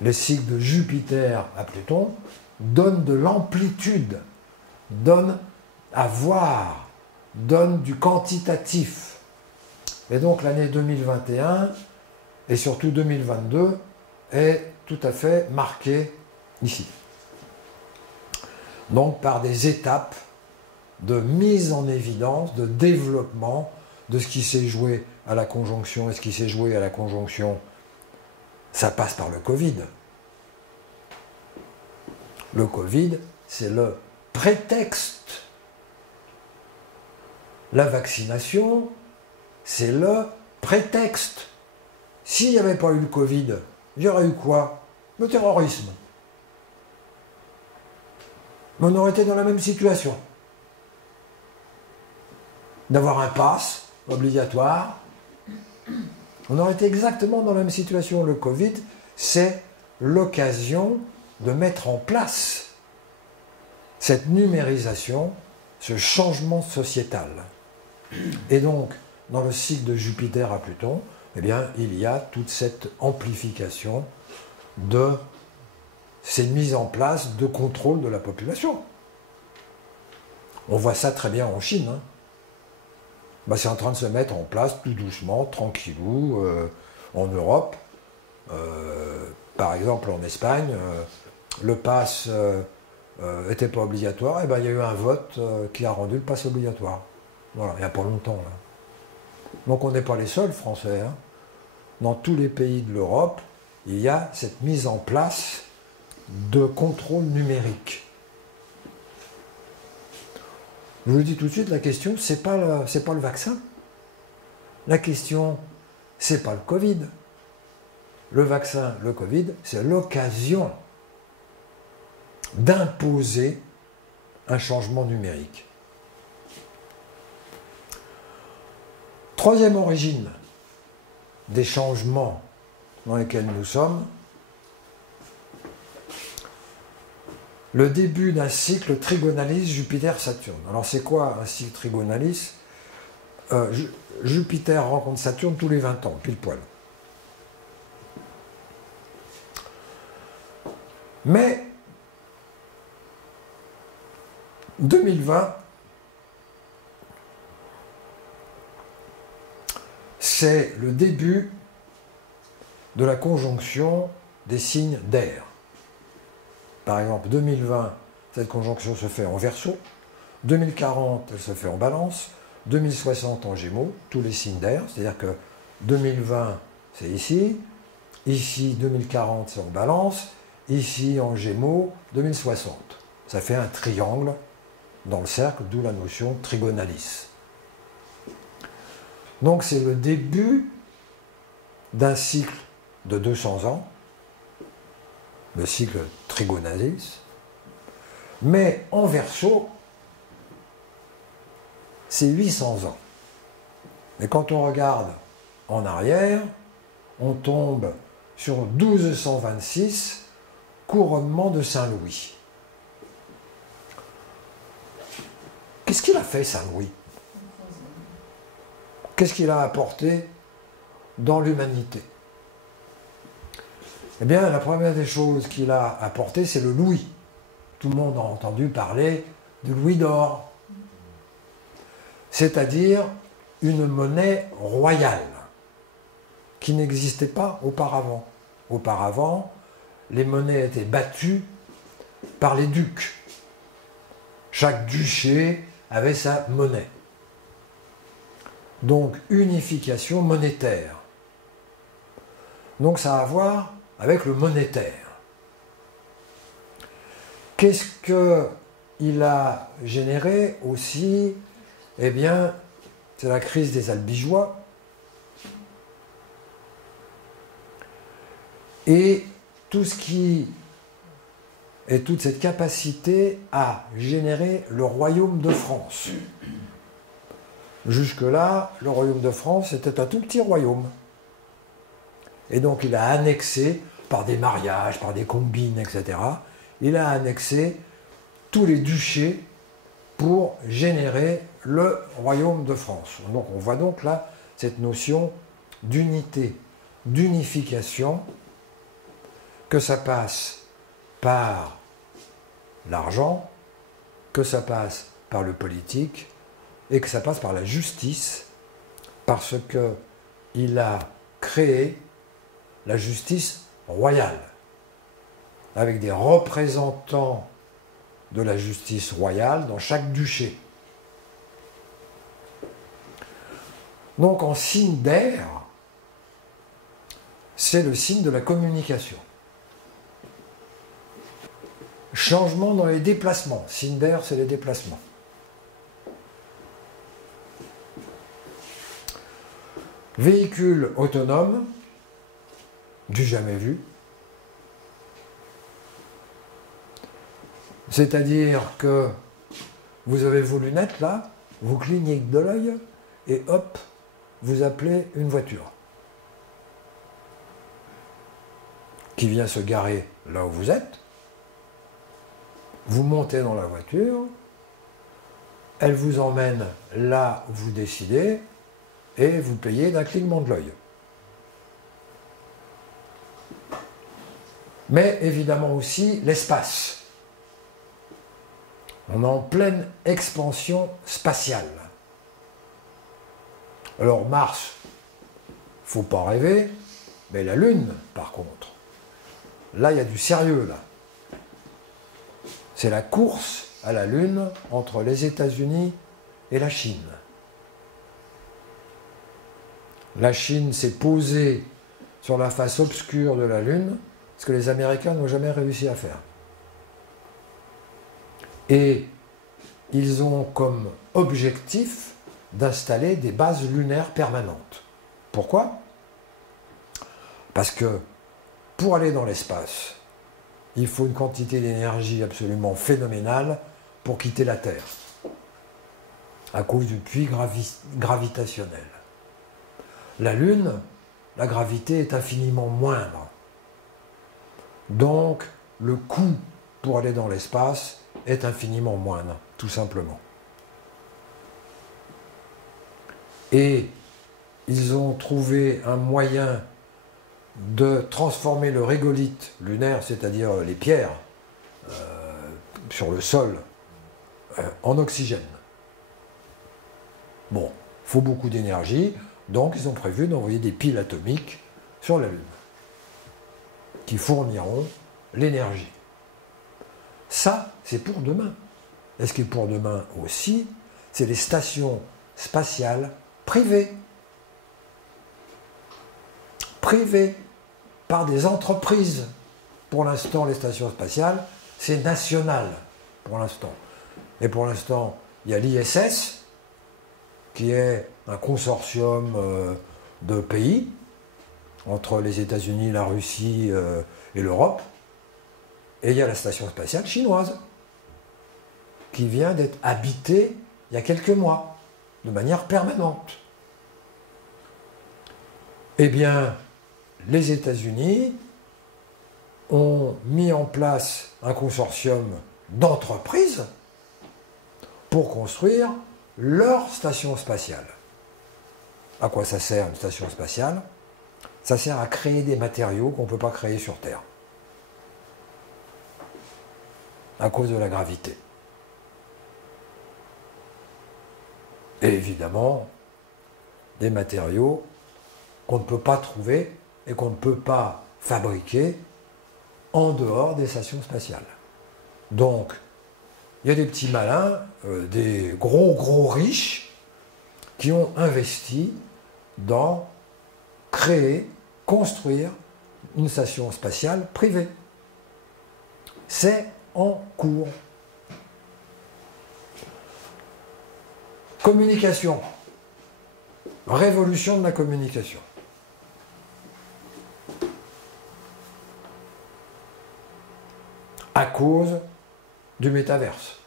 les cycles de Jupiter à Pluton donnent de l'amplitude, donnent à voir, donnent du quantitatif. Et donc l'année 2021 et surtout 2022 est tout à fait marquée ici. Donc par des étapes de mise en évidence, de développement de ce qui s'est joué à la conjonction. Et ce qui s'est joué à la conjonction, ça passe par le Covid. Le Covid, c'est le prétexte. La vaccination, c'est le prétexte. S'il n'y avait pas eu le Covid, il y aurait eu quoi? Le terrorisme. On aurait été dans la même situation. D'avoir un pass obligatoire. On aurait été exactement dans la même situation. Le Covid, c'est l'occasion de mettre en place cette numérisation, ce changement sociétal. Et donc, dans le cycle de Jupiter à Pluton, eh bien, il y a toute cette amplification de ces mises en place de contrôle de la population. On voit ça très bien en Chine. Ben, c'est en train de se mettre en place tout doucement, tranquillou, en Europe. Par exemple, en Espagne, le pass n'était pas obligatoire, et ben, il y a eu un vote qui a rendu le pass obligatoire. Voilà, il n'y a pas longtemps. Là. Donc on n'est pas les seuls Français. Dans tous les pays de l'Europe, il y a cette mise en place de contrôle numérique. Je vous le dis tout de suite, la question, c'est pas le vaccin. La question, c'est pas le Covid. Le vaccin, le Covid, c'est l'occasion d'imposer un changement numérique. Troisième origine des changements dans lesquels nous sommes, le début d'un cycle trigonalis Jupiter-Saturne. Alors c'est quoi un cycle trigonalis? Jupiter rencontre Saturne tous les 20 ans, pile poil. Mais 2020, c'est le début de la conjonction des signes d'air. Par exemple, 2020, cette conjonction se fait en Verseau, 2040, elle se fait en Balance, 2060 en Gémeaux, tous les signes d'air, c'est-à-dire que 2020, c'est ici, 2040, c'est en Balance, ici en Gémeaux, 2060. Ça fait un triangle dans le cercle, d'où la notion trigonalis. Donc c'est le début d'un cycle de 200 ans, le cycle trigonalis, mais en Verseau, c'est 800 ans. Mais quand on regarde en arrière, on tombe sur 1226, couronnement de Saint-Louis. Qu'est-ce qu'il a fait, Saint-Louis? Qu'est-ce qu'il a apporté dans l'humanité? Eh bien, la première des choses qu'il a apporté, c'est le louis. Tout le monde a entendu parler du louis d'or. C'est-à-dire une monnaie royale qui n'existait pas auparavant. Auparavant, les monnaies étaient battues par les ducs. Chaque duché avait sa monnaie. Donc, unification monétaire. Donc, ça a à voir avec le monétaire. Qu'est-ce qu'il a généré aussi? Eh bien, c'est la crise des albigeois. Et tout ce qui est toute cette capacité à générer le royaume de France. Jusque-là, le royaume de France était un tout petit royaume. Et donc il a annexé, par des mariages, par des combines, etc., il a annexé tous les duchés pour générer le royaume de France. Donc on voit donc là cette notion d'unité, d'unification, que ça passe par l'argent, que ça passe par le politique et que ça passe par la justice, parce qu'il a créé la justice royale, avec des représentants de la justice royale dans chaque duché. Donc en signe d'air, c'est le signe de la communication. Changement dans les déplacements. Signe d'air, c'est les déplacements. Véhicule autonome, du jamais vu. C'est-à-dire que vous avez vos lunettes là, vous clignez de l'œil et hop, vous appelez une voiture qui vient se garer là où vous êtes. Vous montez dans la voiture, elle vous emmène là où vous décidez et vous payez d'un clignement de l'œil. Mais évidemment aussi l'espace. On est en pleine expansion spatiale. Alors Mars, faut pas rêver, mais la Lune, par contre, là il y a du sérieux là. C'est la course à la Lune entre les États-Unis et la Chine. La Chine s'est posée sur la face obscure de la Lune, ce que les Américains n'ont jamais réussi à faire. Et ils ont comme objectif d'installer des bases lunaires permanentes. Pourquoi? Parce que pour aller dans l'espace, il faut une quantité d'énergie absolument phénoménale pour quitter la Terre, à cause du puits gravitationnel. La Lune, la gravité est infiniment moindre. Donc, le coût pour aller dans l'espace est infiniment moindre, tout simplement. Et ils ont trouvé un moyen de transformer le régolithe lunaire, c'est-à-dire les pierres sur le sol, en oxygène. Bon, il faut beaucoup d'énergie, donc ils ont prévu d'envoyer des piles atomiques sur la Lune, qui fourniront l'énergie. Ça, c'est pour demain. Et ce qui est pour demain aussi, c'est les stations spatiales privées. Privées par des entreprises. Pour l'instant, les stations spatiales, c'est national, pour l'instant. Et pour l'instant, il y a l'ISS, qui est un consortium de pays, entre les États-Unis, la Russie et l'Europe. Et il y a la station spatiale chinoise, qui vient d'être habitée il y a quelques mois, de manière permanente. Eh bien, les États-Unis ont mis en place un consortium d'entreprises pour construire leur station spatiale. À quoi ça sert une station spatiale? Ça sert à créer des matériaux qu'on ne peut pas créer sur Terre, à cause de la gravité. Et évidemment, des matériaux qu'on ne peut pas trouver et qu'on ne peut pas fabriquer en dehors des stations spatiales. Donc, il y a des petits malins, des gros riches, qui ont investi dans créer, construire une station spatiale privée. C'est en cours. Communication. Révolution de la communication. À cause du métaverse.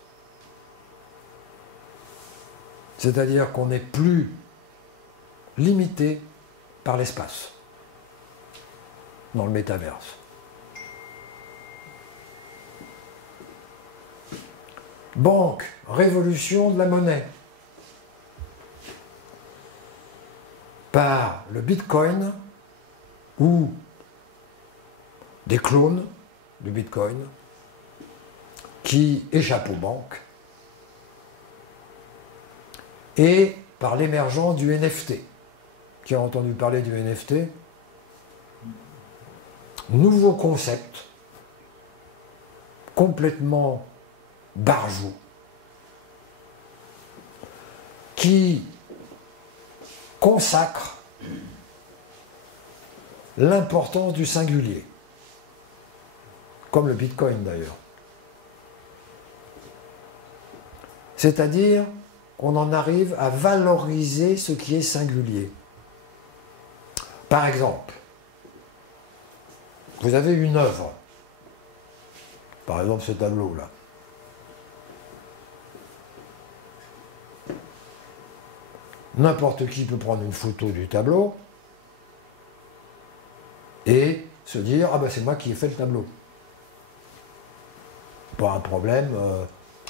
C'est-à-dire qu'on n'est plus limité par l'espace dans le métaverse. banque, révolution de la monnaie, par le Bitcoin ou des clones du Bitcoin qui échappent aux banques, et par l'émergence du NFT. Qui a entendu parler du NFT? Nouveau concept, complètement barjot, qui consacre l'importance du singulier, comme le Bitcoin d'ailleurs. C'est-à-dire qu'on en arrive à valoriser ce qui est singulier. Par exemple, vous avez une œuvre, par exemple ce tableau-là. N'importe qui peut prendre une photo du tableau et se dire « Ah ben c'est moi qui ai fait le tableau ». Pas un problème,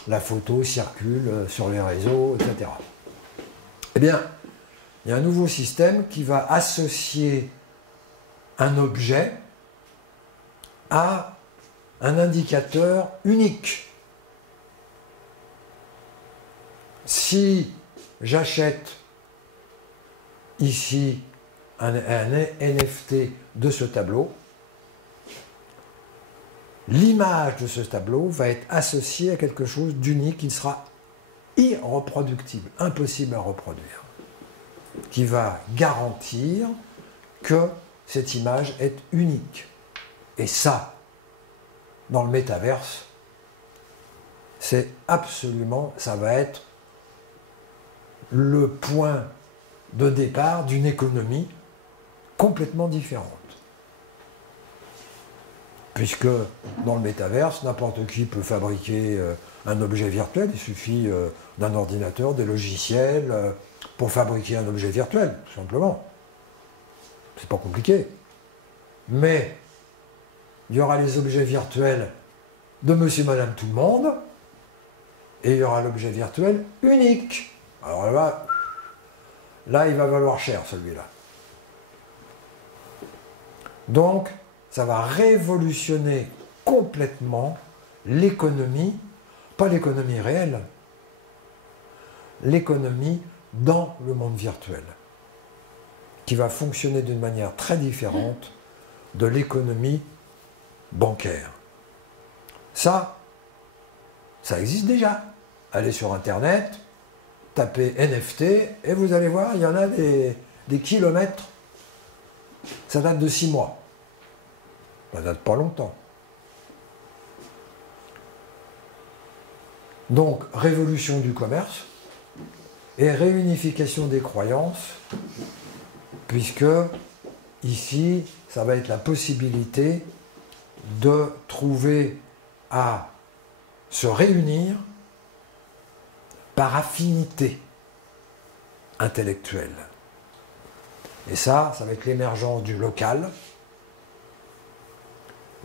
la photo circule sur les réseaux, etc. Eh bien, il y a un nouveau système qui va associer un objet à un indicateur unique. Si j'achète ici un NFT de ce tableau, l'image de ce tableau va être associée à quelque chose d'unique qui sera irreproductible, impossible à reproduire, qui va garantir que cette image est unique. Et ça, dans le métaverse, c'est absolument, ça va être le point de départ d'une économie complètement différente. Puisque dans le métaverse, n'importe qui peut fabriquer un objet virtuel, il suffit d'un ordinateur, des logiciels pour fabriquer un objet virtuel, tout simplement. C'est pas compliqué. Mais il y aura les objets virtuels de monsieur, madame, tout le monde, et il y aura l'objet virtuel unique. Alors là, il va valoir cher, celui-là. Donc, ça va révolutionner complètement l'économie, pas l'économie réelle, l'économie dans le monde virtuel, qui va fonctionner d'une manière très différente de l'économie bancaire. Ça existe déjà. Allez sur Internet, tapez NFT, et vous allez voir, il y en a des kilomètres. Ça date de 6 mois. Ça date pas longtemps. Donc, révolution du commerce et réunification des croyances, puisque ici, ça va être la possibilité de trouver à se réunir par affinité intellectuelle. Et ça va être l'émergence du local,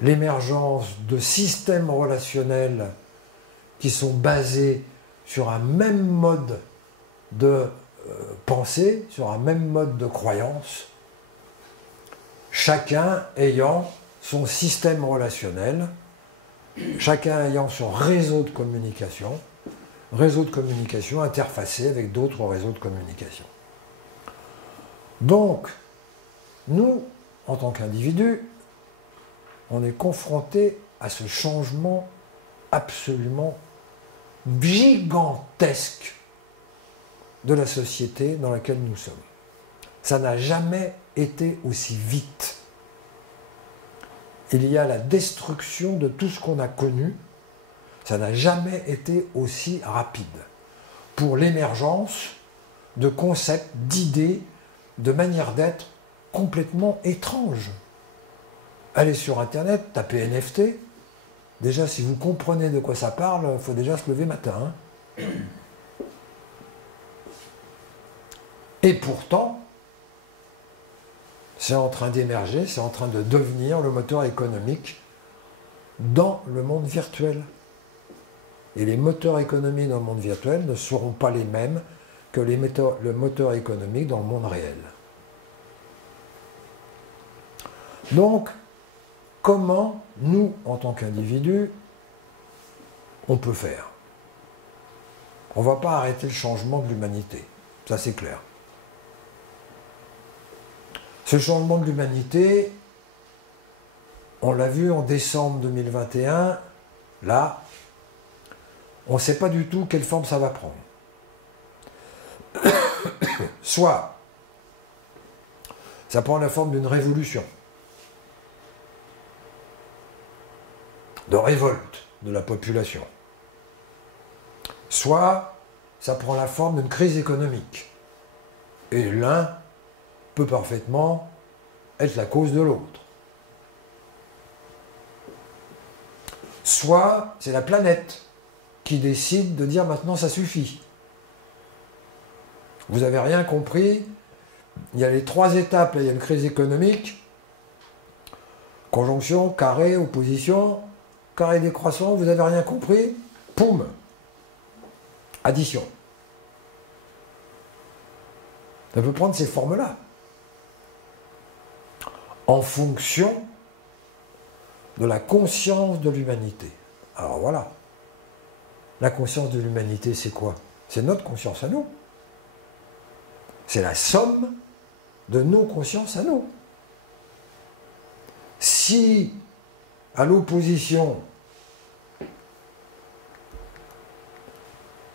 l'émergence de systèmes relationnels qui sont basés sur un même mode de pensée, sur un même mode de croyance, chacun ayant son système relationnel, chacun ayant son réseau de communication interfacé avec d'autres réseaux de communication. Donc, nous, en tant qu'individus, on est confronté à ce changement absolument gigantesque de la société dans laquelle nous sommes. Ça n'a jamais été aussi vite. Il y a la destruction de tout ce qu'on a connu. Ça n'a jamais été aussi rapide pour l'émergence de concepts, d'idées, de manières d'être complètement étranges. Allez sur Internet, tapez NFT. Déjà, si vous comprenez de quoi ça parle, il faut déjà se lever matin. Hein. Et pourtant, c'est en train d'émerger, c'est en train de devenir le moteur économique dans le monde virtuel. Et les moteurs économiques dans le monde virtuel ne seront pas les mêmes que le moteur économique dans le monde réel. Donc, comment nous, en tant qu'individus, on peut faire? On ne va pas arrêter le changement de l'humanité, ça c'est clair. Ce changement de l'humanité, on l'a vu en décembre 2021, là, on ne sait pas du tout quelle forme ça va prendre. Soit, ça prend la forme d'une révolution, de révolte de la population. Soit, ça prend la forme d'une crise économique. Et l'un peut parfaitement être la cause de l'autre. Soit, c'est la planète qui décide de dire maintenant ça suffit. Vous n'avez rien compris, il y a les 3 étapes, là, il y a une crise économique, conjonction, carré, opposition, carré décroissant, vous n'avez rien compris, poum, addition. Ça peut prendre ces formes-là, en fonction de la conscience de l'humanité. Alors voilà, la conscience de l'humanité, c'est quoi? C'est notre conscience à nous. C'est la somme de nos consciences à nous. Si, à l'opposition,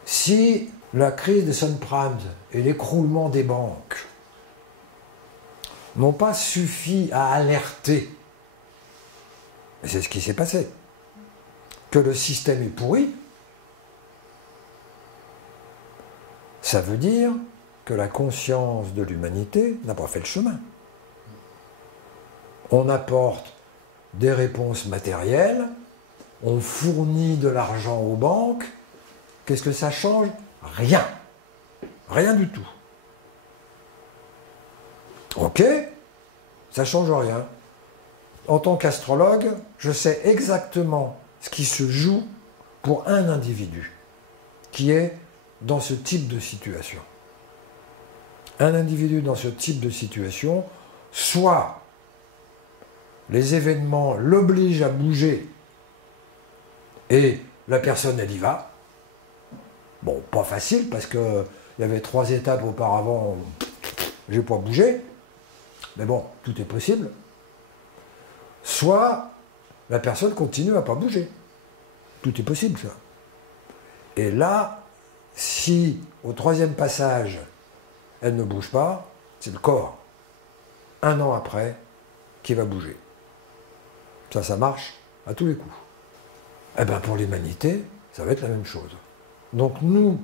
si la crise des subprimes et l'écroulement des banques n'ont pas suffi à alerter, et c'est ce qui s'est passé, que le système est pourri, ça veut dire que la conscience de l'humanité n'a pas fait le chemin. On apporte des réponses matérielles, on fournit de l'argent aux banques, qu'est-ce que ça change? Rien. Rien du tout. Ok, ça change rien. En tant qu'astrologue, je sais exactement ce qui se joue pour un individu qui est dans ce type de situation. Un individu dans ce type de situation, soit les événements l'obligent à bouger et la personne, elle y va. Bon, pas facile parce qu'il y avait 3 étapes auparavant, j'ai pas bougé. Mais bon, tout est possible. Soit la personne continue à pas bouger. Tout est possible, ça. Et là, si au 3e passage, elle ne bouge pas, c'est le corps, 1 an après, qui va bouger. Ça marche à tous les coups. Eh bien, pour l'humanité, ça va être la même chose. Donc nous,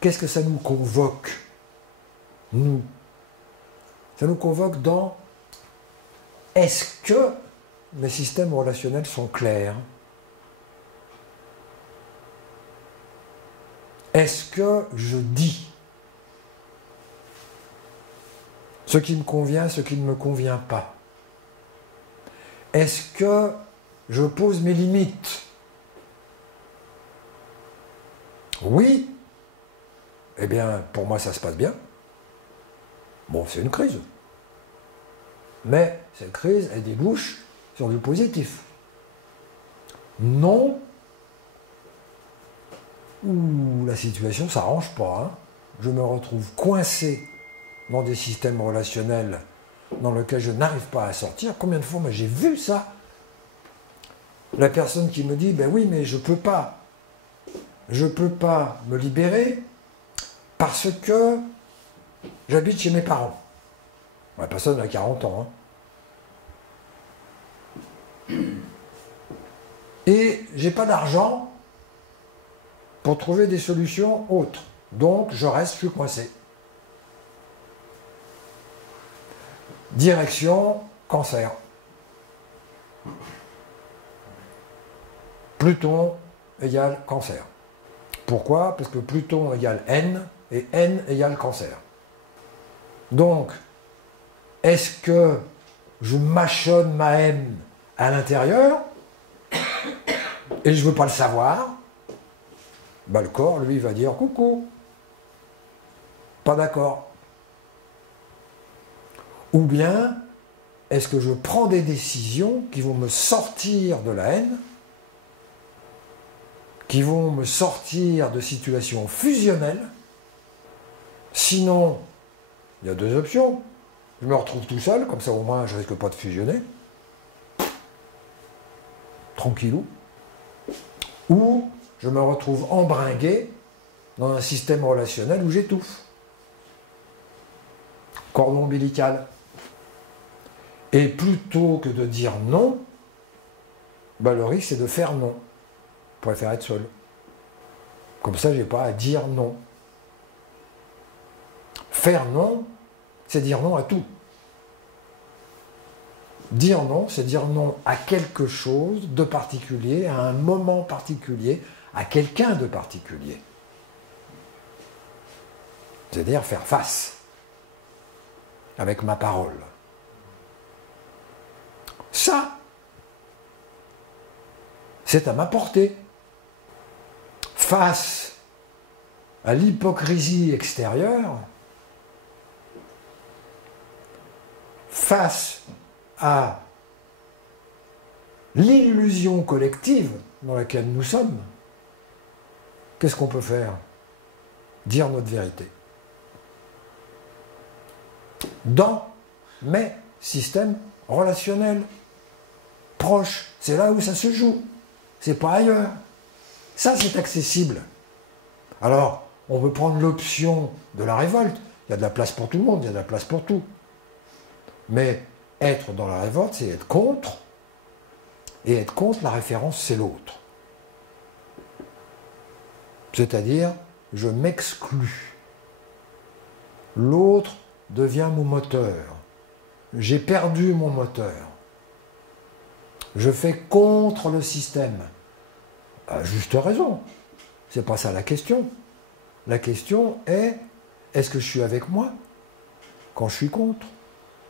qu'est-ce que ça nous convoque? Nous, ça nous convoque dans est-ce que mes systèmes relationnels sont clairs? Est-ce que je dis ce qui me convient, ce qui ne me convient pas? Est-ce que je pose mes limites? Oui. Eh bien, pour moi, ça se passe bien. Bon, c'est une crise. Mais cette crise, elle débouche sur du positif. Non. Ouh, la situation ne s'arrange pas. Hein. Je me retrouve coincé dans des systèmes relationnels dans lesquels je n'arrive pas à sortir. Combien de fois moi j'ai vu ça? La personne qui me dit, ben oui, mais je peux pas me libérer parce que j'habite chez mes parents. La personne a 40 ans. Hein. Et j'ai pas d'argent pour trouver des solutions autres. Donc je suis coincé. Direction Cancer. Pluton égale Cancer. Pourquoi? Parce que Pluton égale N et N égale Cancer. Donc, est-ce que je mâchonne ma haine à l'intérieur et je ne veux pas le savoir? le corps, lui, va dire coucou. Pas d'accord. Ou bien, est-ce que je prends des décisions qui vont me sortir de la haine, qui vont me sortir de situations fusionnelles? Sinon, il y a deux options. Je me retrouve tout seul, comme ça au moins je risque pas de fusionner. Tranquillou. Ou je me retrouve embringué dans un système relationnel où j'étouffe. Cordon ombilical. Et plutôt que de dire non, le risque c'est de faire non. Je préfère être seul. Comme ça, je n'ai pas à dire non. Faire non, c'est dire non à tout. Dire non, c'est dire non à quelque chose de particulier, à un moment particulier, à quelqu'un de particulier. C'est-à-dire faire face avec ma parole. Ça, c'est à ma portée. Face à l'hypocrisie extérieure, face à l'illusion collective dans laquelle nous sommes, qu'est-ce qu'on peut faire? Dire notre vérité. Dans mes systèmes relationnels proches, c'est là où ça se joue, c'est pas ailleurs. Ça, c'est accessible. Alors, on peut prendre l'option de la révolte. Il y a de la place pour tout le monde, il y a de la place pour tout. Mais être dans la révolte, c'est être contre. Et être contre, la référence, c'est l'autre. C'est-à-dire, je m'exclus. L'autre devient mon moteur. J'ai perdu mon moteur. Je fais contre le système. À juste raison. C'est pas ça la question. La question est, est-ce que je suis avec moi quand je suis contre?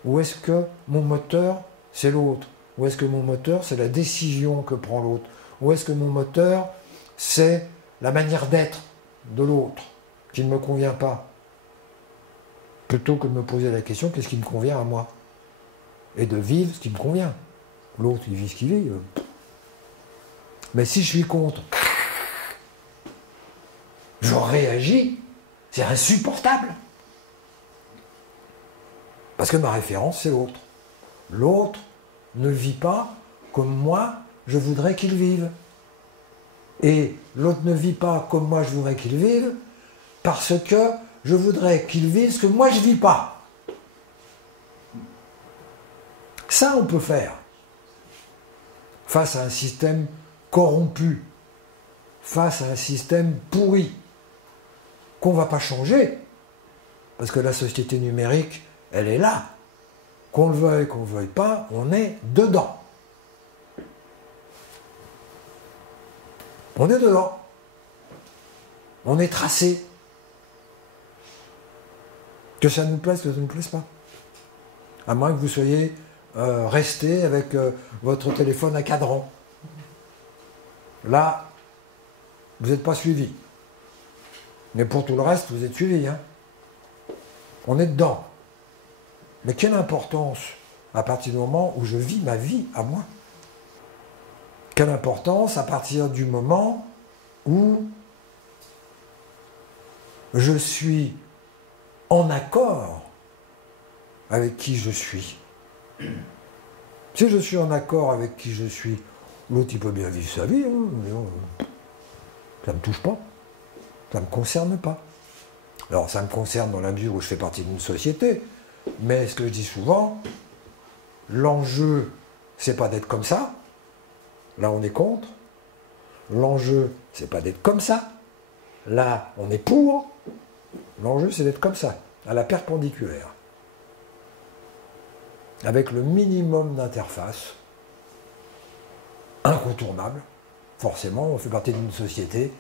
Ou est-ce que mon moteur, c'est l'autre? Ou est-ce que mon moteur, c'est la décision que prend l'autre? Ou est-ce que mon moteur, c'est la manière d'être de l'autre qui ne me convient pas? Plutôt que de me poser la question, qu'est-ce qui me convient à moi? Et de vivre ce qui me convient. L'autre, il vit ce qu'il vit. Mais si je suis contre, je réagis, c'est insupportable. Parce que ma référence, c'est l'autre. L'autre ne vit pas comme moi, je voudrais qu'il vive. Et l'autre ne vit pas comme moi, je voudrais qu'il vive, parce que je voudrais qu'il vive ce que moi, je ne vis pas. Ça, on peut faire. Face à un système corrompu, face à un système pourri, qu'on ne va pas changer, parce que la société numérique, elle est là. Qu'on le veuille, qu'on ne le veuille pas, on est dedans. On est dedans. On est tracé. Que ça nous plaise, que ça ne nous plaise pas. À moins que vous soyez resté avec votre téléphone à cadran. Là, vous n'êtes pas suivi. Mais pour tout le reste, vous êtes suivi. Hein. On est dedans. Mais quelle importance à partir du moment où je vis ma vie à moi? Quelle importance à partir du moment où je suis en accord avec qui je suis? Si je suis en accord avec qui je suis, l'autre il peut bien vivre sa vie, hein, ça ne me touche pas, ça ne me concerne pas. Alors ça me concerne dans la mesure où je fais partie d'une société, mais ce que je dis souvent, l'enjeu, c'est pas d'être comme ça, là on est contre, l'enjeu, c'est pas d'être comme ça, là on est pour, l'enjeu c'est d'être comme ça, à la perpendiculaire. Avec le minimum d'interface, incontournable, forcément, on fait partie d'une société,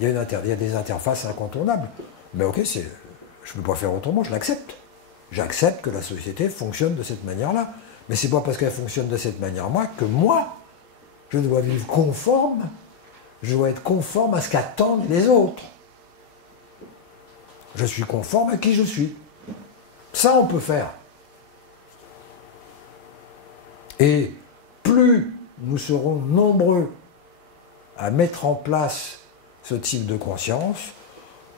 il y a des interfaces incontournables. Mais ok, je ne peux pas faire autrement, je l'accepte. J'accepte que la société fonctionne de cette manière-là. Mais c'est pas parce qu'elle fonctionne de cette manière-là que moi, je dois vivre conforme, je dois être conforme à ce qu'attendent les autres. Je suis conforme à qui je suis. Ça, on peut faire. Et plus nous serons nombreux à mettre en place ce type de conscience,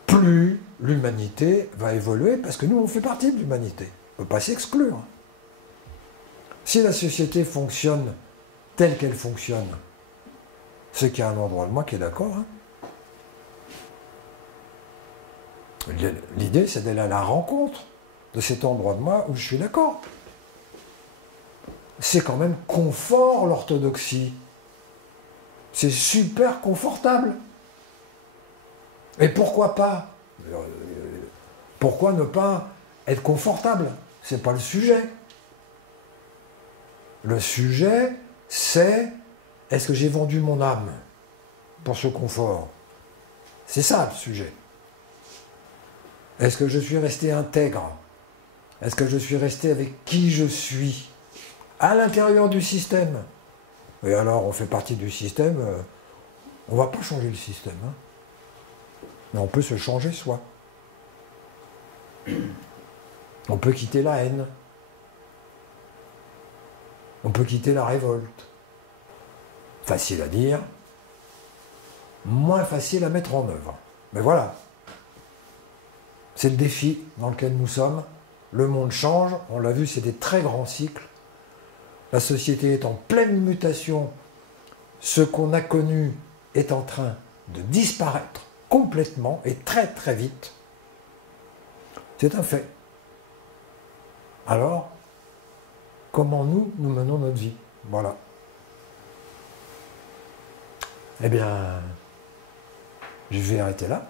plus l'humanité va évoluer, parce que nous, on fait partie de l'humanité. On ne peut pas s'exclure. Si la société fonctionne telle qu'elle fonctionne, c'est qu'il y a un endroit de moi qui est d'accord. Hein. L'idée, c'est d'aller à la rencontre de cet endroit de moi où je suis d'accord. C'est quand même confort, l'orthodoxie. C'est super confortable. Et pourquoi pas? Pourquoi ne pas être confortable? C'est pas le sujet. Le sujet, c'est est-ce que j'ai vendu mon âme pour ce confort? C'est ça le sujet. Est-ce que je suis resté intègre? Est-ce que je suis resté avec qui je suis à l'intérieur du système? Et alors, on fait partie du système, on ne va pas changer le système. Hein. Mais on peut se changer soi. On peut quitter la haine. On peut quitter la révolte. Facile à dire, moins facile à mettre en œuvre. Mais voilà. C'est le défi dans lequel nous sommes. Le monde change, on l'a vu, c'est des très grands cycles. La société est en pleine mutation. Ce qu'on a connu est en train de disparaître complètement et très très vite. C'est un fait. Alors, comment nous menons notre vie? Voilà. Eh bien, je vais arrêter là.